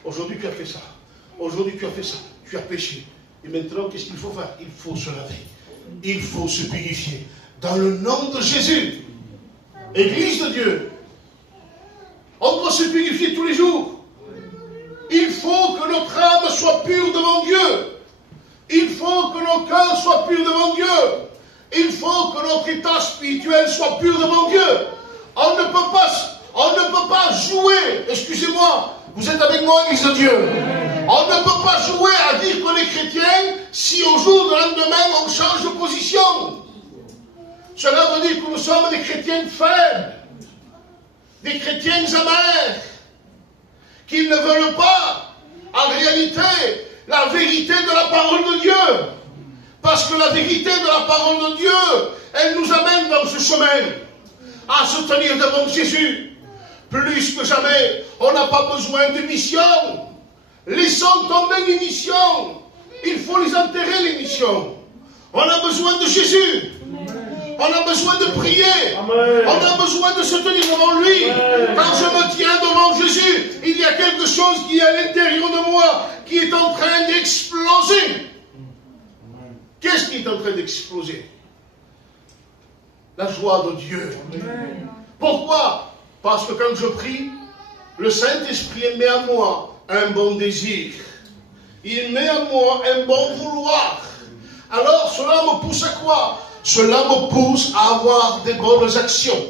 Aujourd'hui, tu as fait ça. Aujourd'hui, tu as fait ça. Tu as péché. Et maintenant, qu'est-ce qu'il faut faire? Il faut se laver. Il faut se purifier. Dans le nom de Jésus. Église de Dieu. On doit se purifier tous les jours. Il faut que notre âme soit pure devant Dieu. Il faut que nos cœurs soient purs devant Dieu. Il faut que notre état spirituel soit pur devant Dieu. On ne peut pas jouer. Excusez-moi. Vous êtes avec moi, Église de Dieu. On ne peut pas jouer à dire qu'on est chrétien si au jour de lendemain on change de position. Cela veut dire que nous sommes des chrétiens faibles, des chrétiens amers, qui ne veulent pas, en réalité, la vérité de la parole de Dieu. Parce que la vérité de la parole de Dieu, elle nous amène dans ce chemin, à se tenir devant Jésus. Plus que jamais, on n'a pas besoin de mission. Laissons tomber les missions. Il faut les enterrer, les missions. On a besoin de Jésus. On a besoin de prier. Amen. On a besoin de se tenir devant lui. Amen. Quand je me tiens devant Jésus, il y a quelque chose qui est à l'intérieur de moi qui est en train d'exploser. Qu'est-ce qui est en train d'exploser? La joie de Dieu. Amen. Pourquoi? Parce que quand je prie, le Saint-Esprit met en moi un bon désir. Il met en moi un bon vouloir. Alors cela me pousse à quoi? Cela me pousse à avoir des bonnes actions.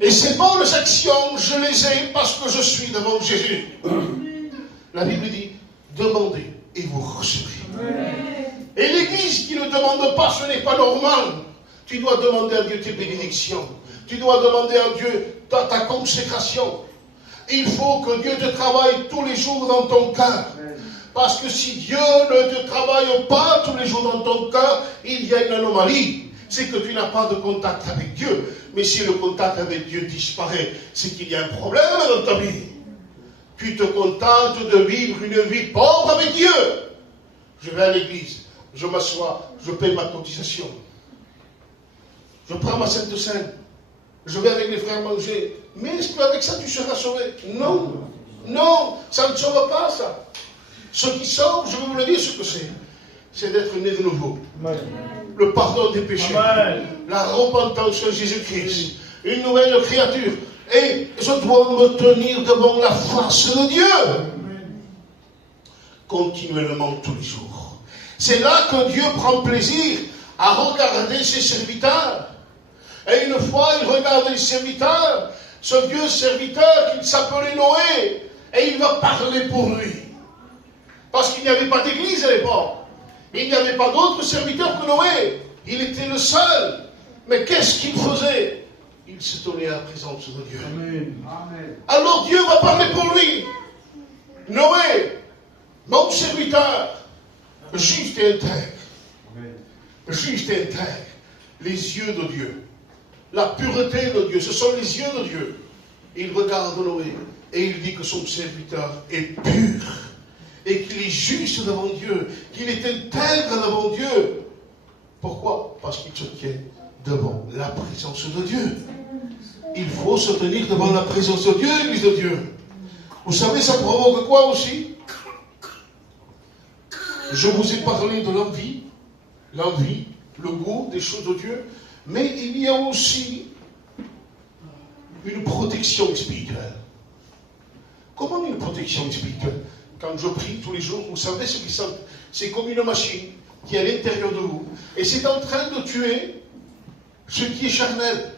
Et ces bonnes actions, je les ai parce que je suis devant Jésus. La Bible dit, demandez et vous recevrez. Et l'Église qui ne demande pas, ce n'est pas normal. Tu dois demander à Dieu tes bénédictions. Tu dois demander à Dieu ta consécration. Il faut que Dieu te travaille tous les jours dans ton cœur. Parce que si Dieu ne te travaille pas tous les jours dans ton cœur, il y a une anomalie. C'est que tu n'as pas de contact avec Dieu. Mais si le contact avec Dieu disparaît, c'est qu'il y a un problème dans ta vie. tu te contentes de vivre une vie pauvre avec Dieu. Je vais à l'église, je m'assois, je paye ma cotisation. Je prends ma Sainte Seine, je vais avec les frères manger. Mais est-ce qu'avec ça tu seras sauvé? Non, non, ça ne sauve pas ça. Ce qui sauve, je vais vous le dire ce que c'est d'être né de nouveau. Amen. Le pardon des péchés, amen. La repentance en Jésus-Christ, une nouvelle créature. Et je dois me tenir devant la face de Dieu. Amen. Continuellement tous les jours. C'est là que Dieu prend plaisir à regarder ses serviteurs. Et une fois, il regarde les serviteurs, ce vieux serviteur qui s'appelait Noé, et il va parler pour lui. Parce qu'il n'y avait pas d'église à l'époque. Il n'y avait pas d'autres serviteurs que Noé. Il était le seul. Mais qu'est-ce qu'il faisait? Il se tenait à la présence de Dieu. Amen. Alors Dieu va parler pour lui. Noé, mon serviteur, juste et intègre. Juste et intègre. Les yeux de Dieu. La pureté de Dieu. Ce sont les yeux de Dieu. Il regarde Noé et il dit que son serviteur est pur. Et qu'il est juste devant Dieu, qu'il est intègre devant Dieu. Pourquoi? Parce qu'il se tient devant la présence de Dieu. Il faut se tenir devant la présence de Dieu, l'Église de Dieu. Vous savez, ça provoque quoi aussi? Je vous ai parlé de l'envie, le goût des choses de Dieu, mais il y a aussi une protection spirituelle. Comment une protection spirituelle? Quand je prie tous les jours, vous savez ce qui sent? C'est comme une machine qui est à l'intérieur de vous. Et c'est en train de tuer ce qui est charnel.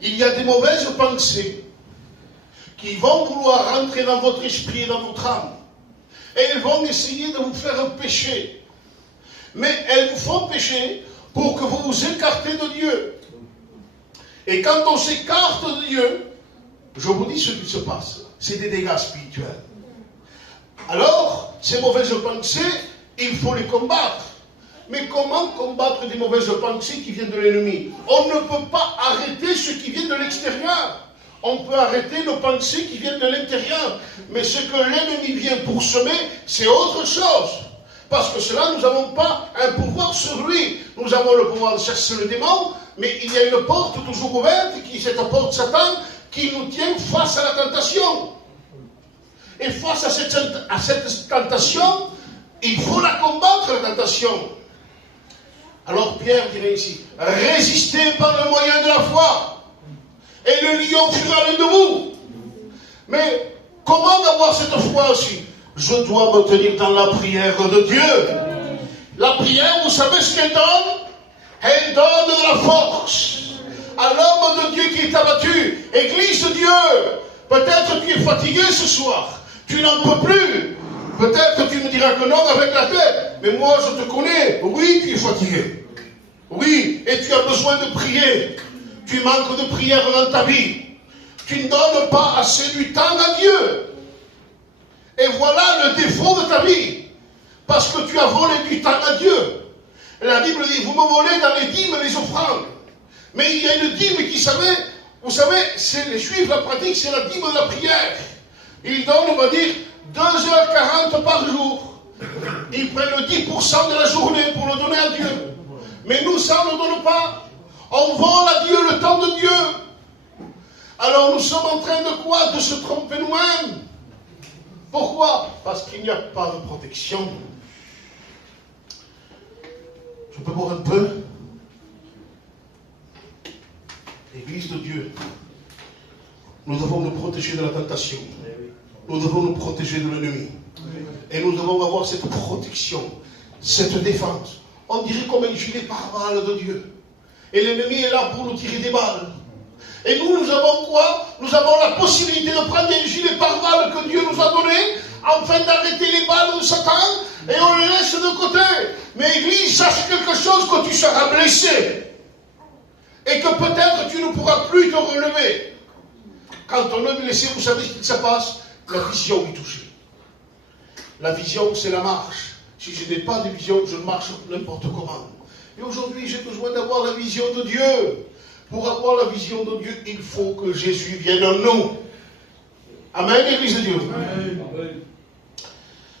Il y a des mauvaises pensées qui vont vouloir rentrer dans votre esprit et dans votre âme. Et elles vont essayer de vous faire pécher. Mais elles vous font pécher pour que vous vous écartez de Dieu. Et quand on s'écarte de Dieu, je vous dis ce qui se passe. C'est des dégâts spirituels. Alors, ces mauvaises pensées, il faut les combattre. Mais comment combattre des mauvaises pensées qui viennent de l'ennemi? On ne peut pas arrêter ce qui vient de l'extérieur. On peut arrêter nos pensées qui viennent de l'intérieur. Mais ce que l'ennemi vient pour semer, c'est autre chose. Parce que cela, nous n'avons pas un pouvoir sur lui. Nous avons le pouvoir de chasser le démon, mais il y a une porte toujours ouverte, qui est cette porte Satan, qui nous tient face à la tentation. Et face à cette tentation, il faut la combattre, la tentation. Alors Pierre dirait ici, résistez par le moyen de la foi, et le lion fuira l'un de vous. Mais comment avoir cette foi aussi? Je dois me tenir dans la prière de Dieu. La prière, vous savez ce qu'elle donne? Elle donne de la force à l'homme de Dieu qui est abattu. Église de Dieu, peut-être tu es fatigué ce soir. Tu n'en peux plus. Peut-être tu me diras que non avec la tête. Mais moi je te connais. Oui, tu es fatigué. Oui, et tu as besoin de prier. Tu manques de prière dans ta vie. Tu ne donnes pas assez du temps à Dieu. Et voilà le défaut de ta vie. Parce que tu as volé du temps à Dieu. La Bible dit, vous me volez dans les dîmes et les offrandes. Mais il y a une dîme qui vous savez, c'est les Juifs, la pratique, c'est la dîme de la prière. Ils donnent, on va dire, 2h40 par jour. Ils prennent le 10% de la journée pour le donner à Dieu. Mais nous, ça, on ne donne pas. On vole à Dieu le temps de Dieu. Alors nous sommes en train de quoi? De se tromper nous-mêmes. Pourquoi? Parce qu'il n'y a pas de protection. Je peux boire un peu? Église de Dieu, nous devons nous protéger de la tentation. Nous devons nous protéger de l'ennemi. Et nous devons avoir cette protection, cette défense. On dirait comme un gilet pare-balles de Dieu. Et l'ennemi est là pour nous tirer des balles. Et nous avons quoi? Nous avons la possibilité de prendre un gilet pare-balles que Dieu nous a donné, afin d'arrêter les balles de Satan, et on les laisse de côté. Mais Église, sache quelque chose, que tu seras blessé. Et que peut-être tu ne pourras plus te relever. Quand on est blessé, vous savez ce qui se passe? La vision est touchée. La vision, c'est la marche. Si je n'ai pas de vision, je marche n'importe comment. Et aujourd'hui, j'ai besoin d'avoir la vision de Dieu. Pour avoir la vision de Dieu, il faut que Jésus vienne en nous. Amen, Église de Dieu.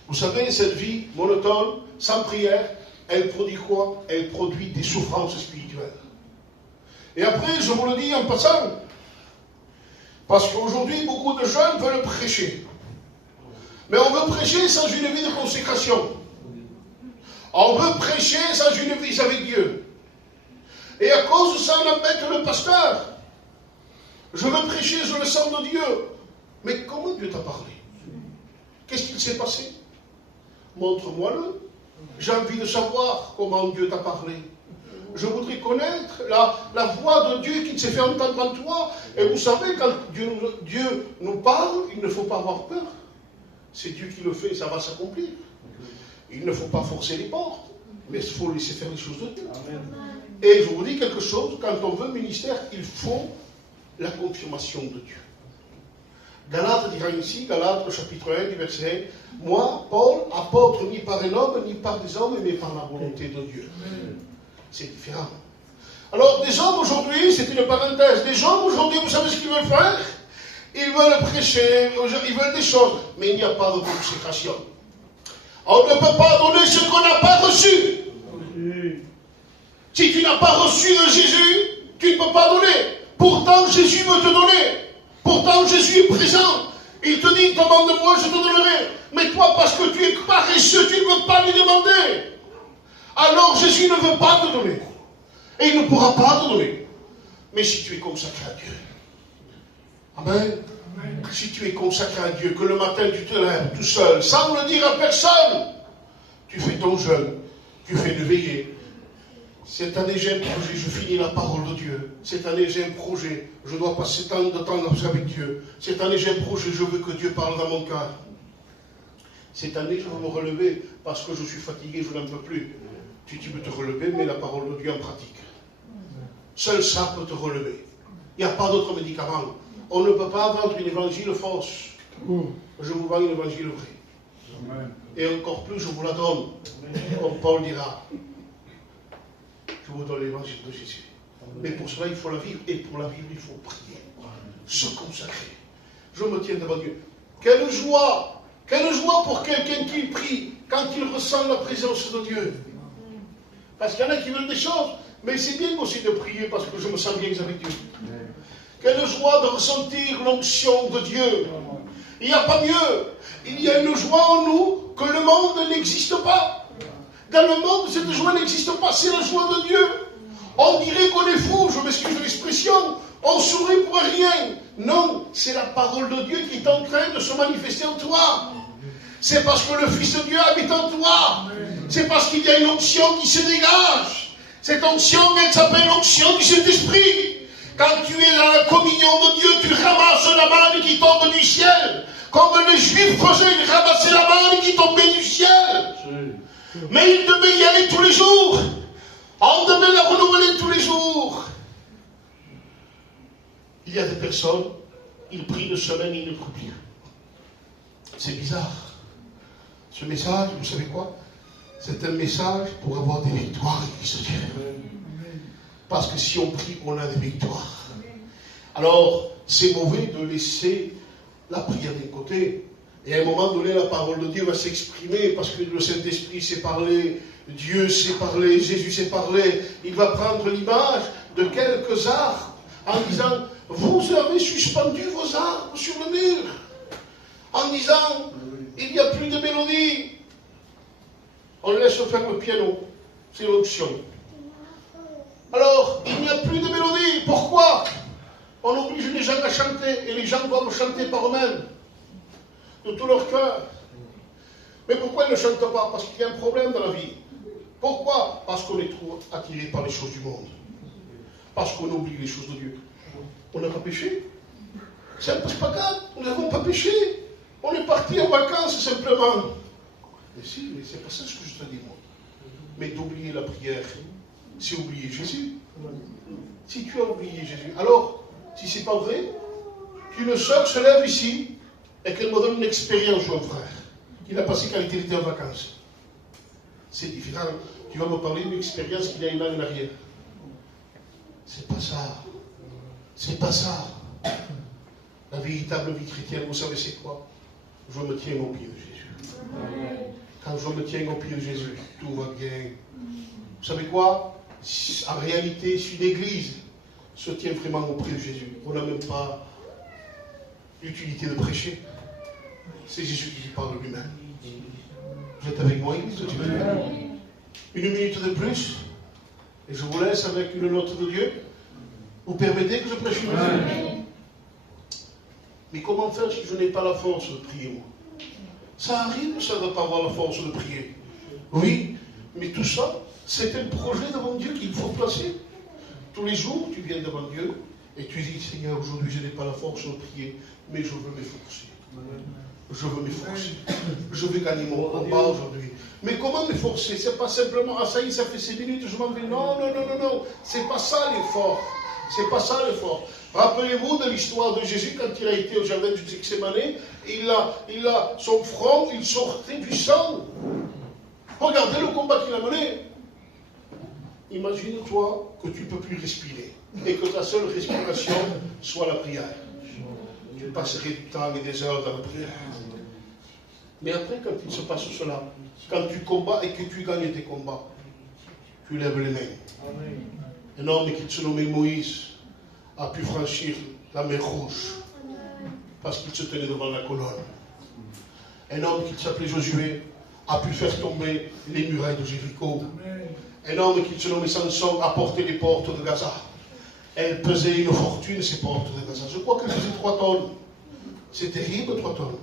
Vous savez, cette vie monotone, sans prière, elle produit quoi? Elle produit des souffrances spirituelles. Et après, je vous le dis en passant, parce qu'aujourd'hui, beaucoup de jeunes veulent prêcher. Mais on veut prêcher sans une vie de consécration. On veut prêcher sans une vie avec Dieu. Et à cause de ça, on embête le pasteur. Je veux prêcher sur le sang de Dieu. Mais comment Dieu t'a parlé? Qu'est-ce qu'il s'est passé? Montre-moi-le. J'ai envie de savoir comment Dieu t'a parlé. Je voudrais connaître la voix de Dieu qui s'est fait entendre en toi. Et vous savez, quand Dieu nous parle, il ne faut pas avoir peur. C'est Dieu qui le fait, ça va s'accomplir. Il ne faut pas forcer les portes, mais il faut laisser faire les choses de Dieu. Amen. Et je vous dis quelque chose, quand on veut ministère, il faut la confirmation de Dieu. Galates dira ici, Galates chapitre 1 du verset 1, moi, Paul, apôtre ni par un homme, ni par des hommes, mais par la volonté de Dieu. C'est différent. Alors, des hommes aujourd'hui, c'est une parenthèse, des hommes aujourd'hui, vous savez ce qu'ils veulent faire? Ils veulent prêcher, ils veulent des choses, mais il n'y a pas de consécration. On ne peut pas donner ce qu'on n'a pas reçu. Si tu n'as pas reçu de Jésus, tu ne peux pas donner. Pourtant, Jésus veut te donner. Pourtant, Jésus est présent. Il te dit, demande-moi, je te donnerai. Mais toi, parce que tu es paresseux, tu ne veux pas lui demander. Alors, Jésus ne veut pas te donner. Et il ne pourra pas te donner. Mais si tu es consacré à Dieu. Amen. Si tu es consacré à Dieu, que le matin tu te lèves tout seul, sans le dire à personne, tu fais ton jeûne, tu fais une veillée. Cette année j'ai un projet, je finis la parole de Dieu. Cette année j'ai un projet, je dois passer tant de temps avec Dieu. Cette année j'ai un projet, je veux que Dieu parle dans mon cœur. Cette année je veux me relever parce que je suis fatigué, je n'en peux plus. Tu peux te relever, mais la parole de Dieu en pratique. Seul ça peut te relever. Il n'y a pas d'autre médicament. On ne peut pas vendre une évangile fausse. Je vous vends une évangile vraie. Et encore plus, je vous la donne. Comme Paul dira. Je vous donne l'évangile de Jésus. Mais pour cela, il faut la vivre. Et pour la vivre, il faut prier. Se consacrer. Je me tiens devant Dieu. Quelle joie! Quelle joie pour quelqu'un qui prie quand il ressent la présence de Dieu. Parce qu'il y en a qui veulent des choses. Mais c'est bien aussi de prier parce que je me sens bien avec Dieu. Quelle joie de ressentir l'onction de Dieu. Il n'y a pas mieux. Il y a une joie en nous que le monde n'existe pas. Dans le monde, cette joie n'existe pas. C'est la joie de Dieu. On dirait qu'on est fou, je m'excuse de l'expression. On sourit pour rien. Non, c'est la parole de Dieu qui est en train de se manifester en toi. C'est parce que le Fils de Dieu habite en toi. C'est parce qu'il y a une onction qui se dégage. Cette onction, elle s'appelle l'onction du Saint-Esprit. Quand tu es dans la communion de Dieu, tu ramasses la manne qui tombe du ciel. Comme les Juifs faisaient, ils ramassaient la manne qui tombait du ciel. Mais ils devaient y aller tous les jours. On devait la renouveler tous les jours. Il y a des personnes, ils prient une semaine, ils ne prient plus. C'est bizarre. Ce message, vous savez quoi? C'est un message pour avoir des victoires, Église de Dieu. Parce que si on prie, on a des victoires. Alors, c'est mauvais de laisser la prière d'un côté. Et à un moment donné, la parole de Dieu va s'exprimer parce que le Saint-Esprit sait parler, Dieu sait parler, Jésus sait parler. Il va prendre l'image de quelques arbres en disant, vous avez suspendu vos arbres sur le mur. En disant, il n'y a plus de mélodie. On laisse faire le piano. C'est l'option. Alors, il n'y a plus de mélodie. Pourquoi? On oblige les gens à chanter, et les gens doivent chanter par eux-mêmes, de tout leur cœur. Mais pourquoi ils ne chantent pas? Parce qu'il y a un problème dans la vie. Pourquoi? Parce qu'on est trop attiré par les choses du monde. Parce qu'on oublie les choses de Dieu. On n'a pas péché. C'est pas grave, nous n'avons pas péché. On est parti en vacances simplement. Mais si, mais c'est pas ça ce que je te dis, moi. Mais d'oublier la prière, c'est oublier Jésus. Si tu as oublié Jésus, alors, si c'est pas vrai, qu'une sœur se lève ici et qu'elle me donne une expérience, mon frère, qu'il a passé quand il était en vacances. C'est différent. Tu vas me parler d'une expérience qu'il y a une année en arrière. C'est pas ça. C'est pas ça. La véritable vie chrétienne, vous savez c'est quoi? Je me tiens au pied de Jésus. Quand je me tiens au pied de Jésus, tout va bien. Vous savez quoi? En réalité, si une église se tient vraiment au pied de Jésus, on n'a même pas l'utilité de prêcher. C'est Jésus qui parle lui-même. Vous êtes avec moi, église de Dieu? Une minute de plus, et je vous laisse avec une note de Dieu. Vous permettez que je prêche une minute? Mais comment faire si je n'ai pas la force de prier, moi? Ça arrive, ça de ne pas avoir la force de prier. Oui, mais tout ça, c'est un projet devant Dieu qu'il faut placer. Tous les jours, tu viens devant Dieu et tu dis, Seigneur, aujourd'hui, je n'ai pas la force de prier, mais je veux m'efforcer. Je veux m'efforcer. Je veux gagner mon combat aujourd'hui. Mais comment m'efforcer? C'est pas simplement, ah ça y est, ça fait 6 minutes, je m'en vais. Non, non, non, non, non. C'est pas ça l'effort. C'est pas ça l'effort. Rappelez-vous de l'histoire de Jésus quand il a été au jardin du Gethsémani. Son front, il sortait du sang. Regardez le combat qu'il a mené. Imagine-toi que tu ne peux plus respirer et que ta seule respiration soit la prière. Tu passerais du temps et des heures dans la prière. Mais après, quand il se passe cela, quand tu combats et que tu gagnes tes combats, tu lèves les mains. Un homme qui se nommait Moïse a pu franchir la mer Rouge parce qu'il se tenait devant la colonne. Un homme qui s'appelait Josué a pu faire tomber les murailles de Jéricho. Un homme qui se nommait Samson a porté les portes de Gaza. Elles pesaient une fortune, ces portes de Gaza. Je crois qu'elles faisaient 3 tonnes. C'est terrible, 3 tonnes.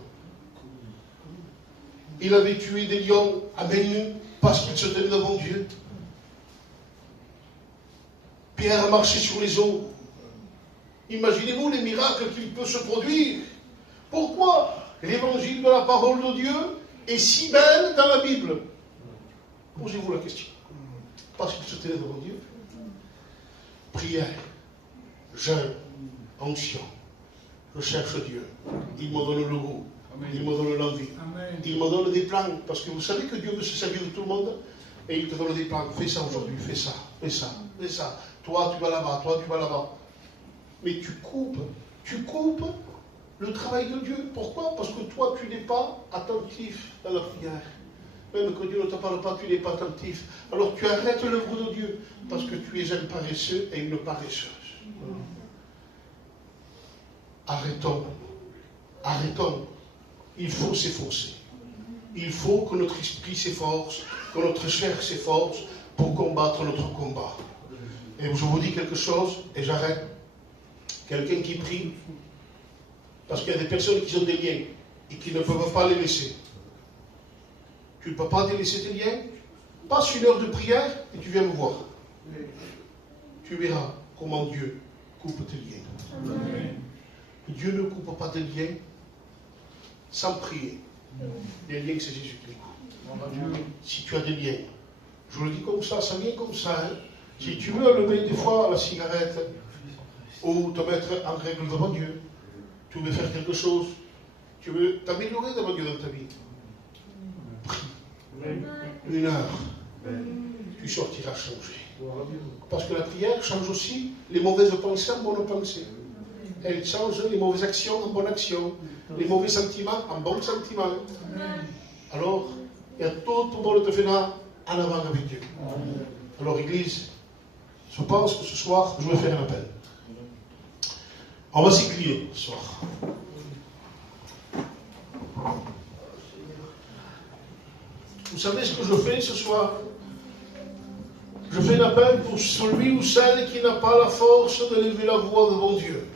Il avait tué des lions à main nue parce qu'il se tenait devant Dieu. Pierre a marché sur les eaux. Imaginez-vous les miracles qu'il peut se produire. Pourquoi l'évangile de la parole de Dieu est si belle dans la Bible? Posez-vous la question. Parce qu'il se tenait devant Dieu. Prière, jeûne, onction. Je cherche Dieu. Il me donne le goût. Il me donne l'envie. Il me donne des plans. Parce que vous savez que Dieu veut se servir de tout le monde. Et il te donne des plans. Fais ça aujourd'hui, fais ça, fais ça, fais ça. Toi, tu vas là-bas, toi, tu vas là-bas. Mais tu coupes le travail de Dieu. Pourquoi? Parce que toi, tu n'es pas attentif à la prière. Même que Dieu ne te parle pas, tu n'es pas attentif. Alors tu arrêtes l'œuvre de Dieu. Parce que tu es un paresseux et une paresseuse. Arrêtons. Arrêtons. Il faut s'efforcer. Il faut que notre esprit s'efforce, que notre chair s'efforce pour combattre notre combat. Et je vous dis quelque chose, et j'arrête. Quelqu'un qui prie, parce qu'il y a des personnes qui ont des liens et qui ne peuvent pas les laisser. Tu ne peux pas délaisser tes liens? Passe une heure de prière et tu viens me voir. Tu verras comment Dieu coupe tes liens. Amen. Dieu ne coupe pas tes liens sans prier. Les liens, c'est Jésus qui les coupe. Si tu as des liens, je le dis comme ça vient comme ça. Hein. Si tu veux allumer des fois la cigarette ou te mettre en règle devant Dieu, tu veux faire quelque chose, tu veux t'améliorer devant Dieu dans ta vie, prie. 1 heure, tu sortiras changé. Parce que la prière change aussi les mauvaises pensées en bonnes pensées. Elle change les mauvaises actions en bonnes actions, les mauvais sentiments en bons sentiments. Alors, il y a tout le monde te fait là en avant avec Dieu. Alors, Église, je pense que ce soir, je vais faire un appel. On va s'incliner ce soir. Vous savez ce que je fais ce soir? Je fais un appel pour celui ou celle qui n'a pas la force de lever la voix devant Dieu.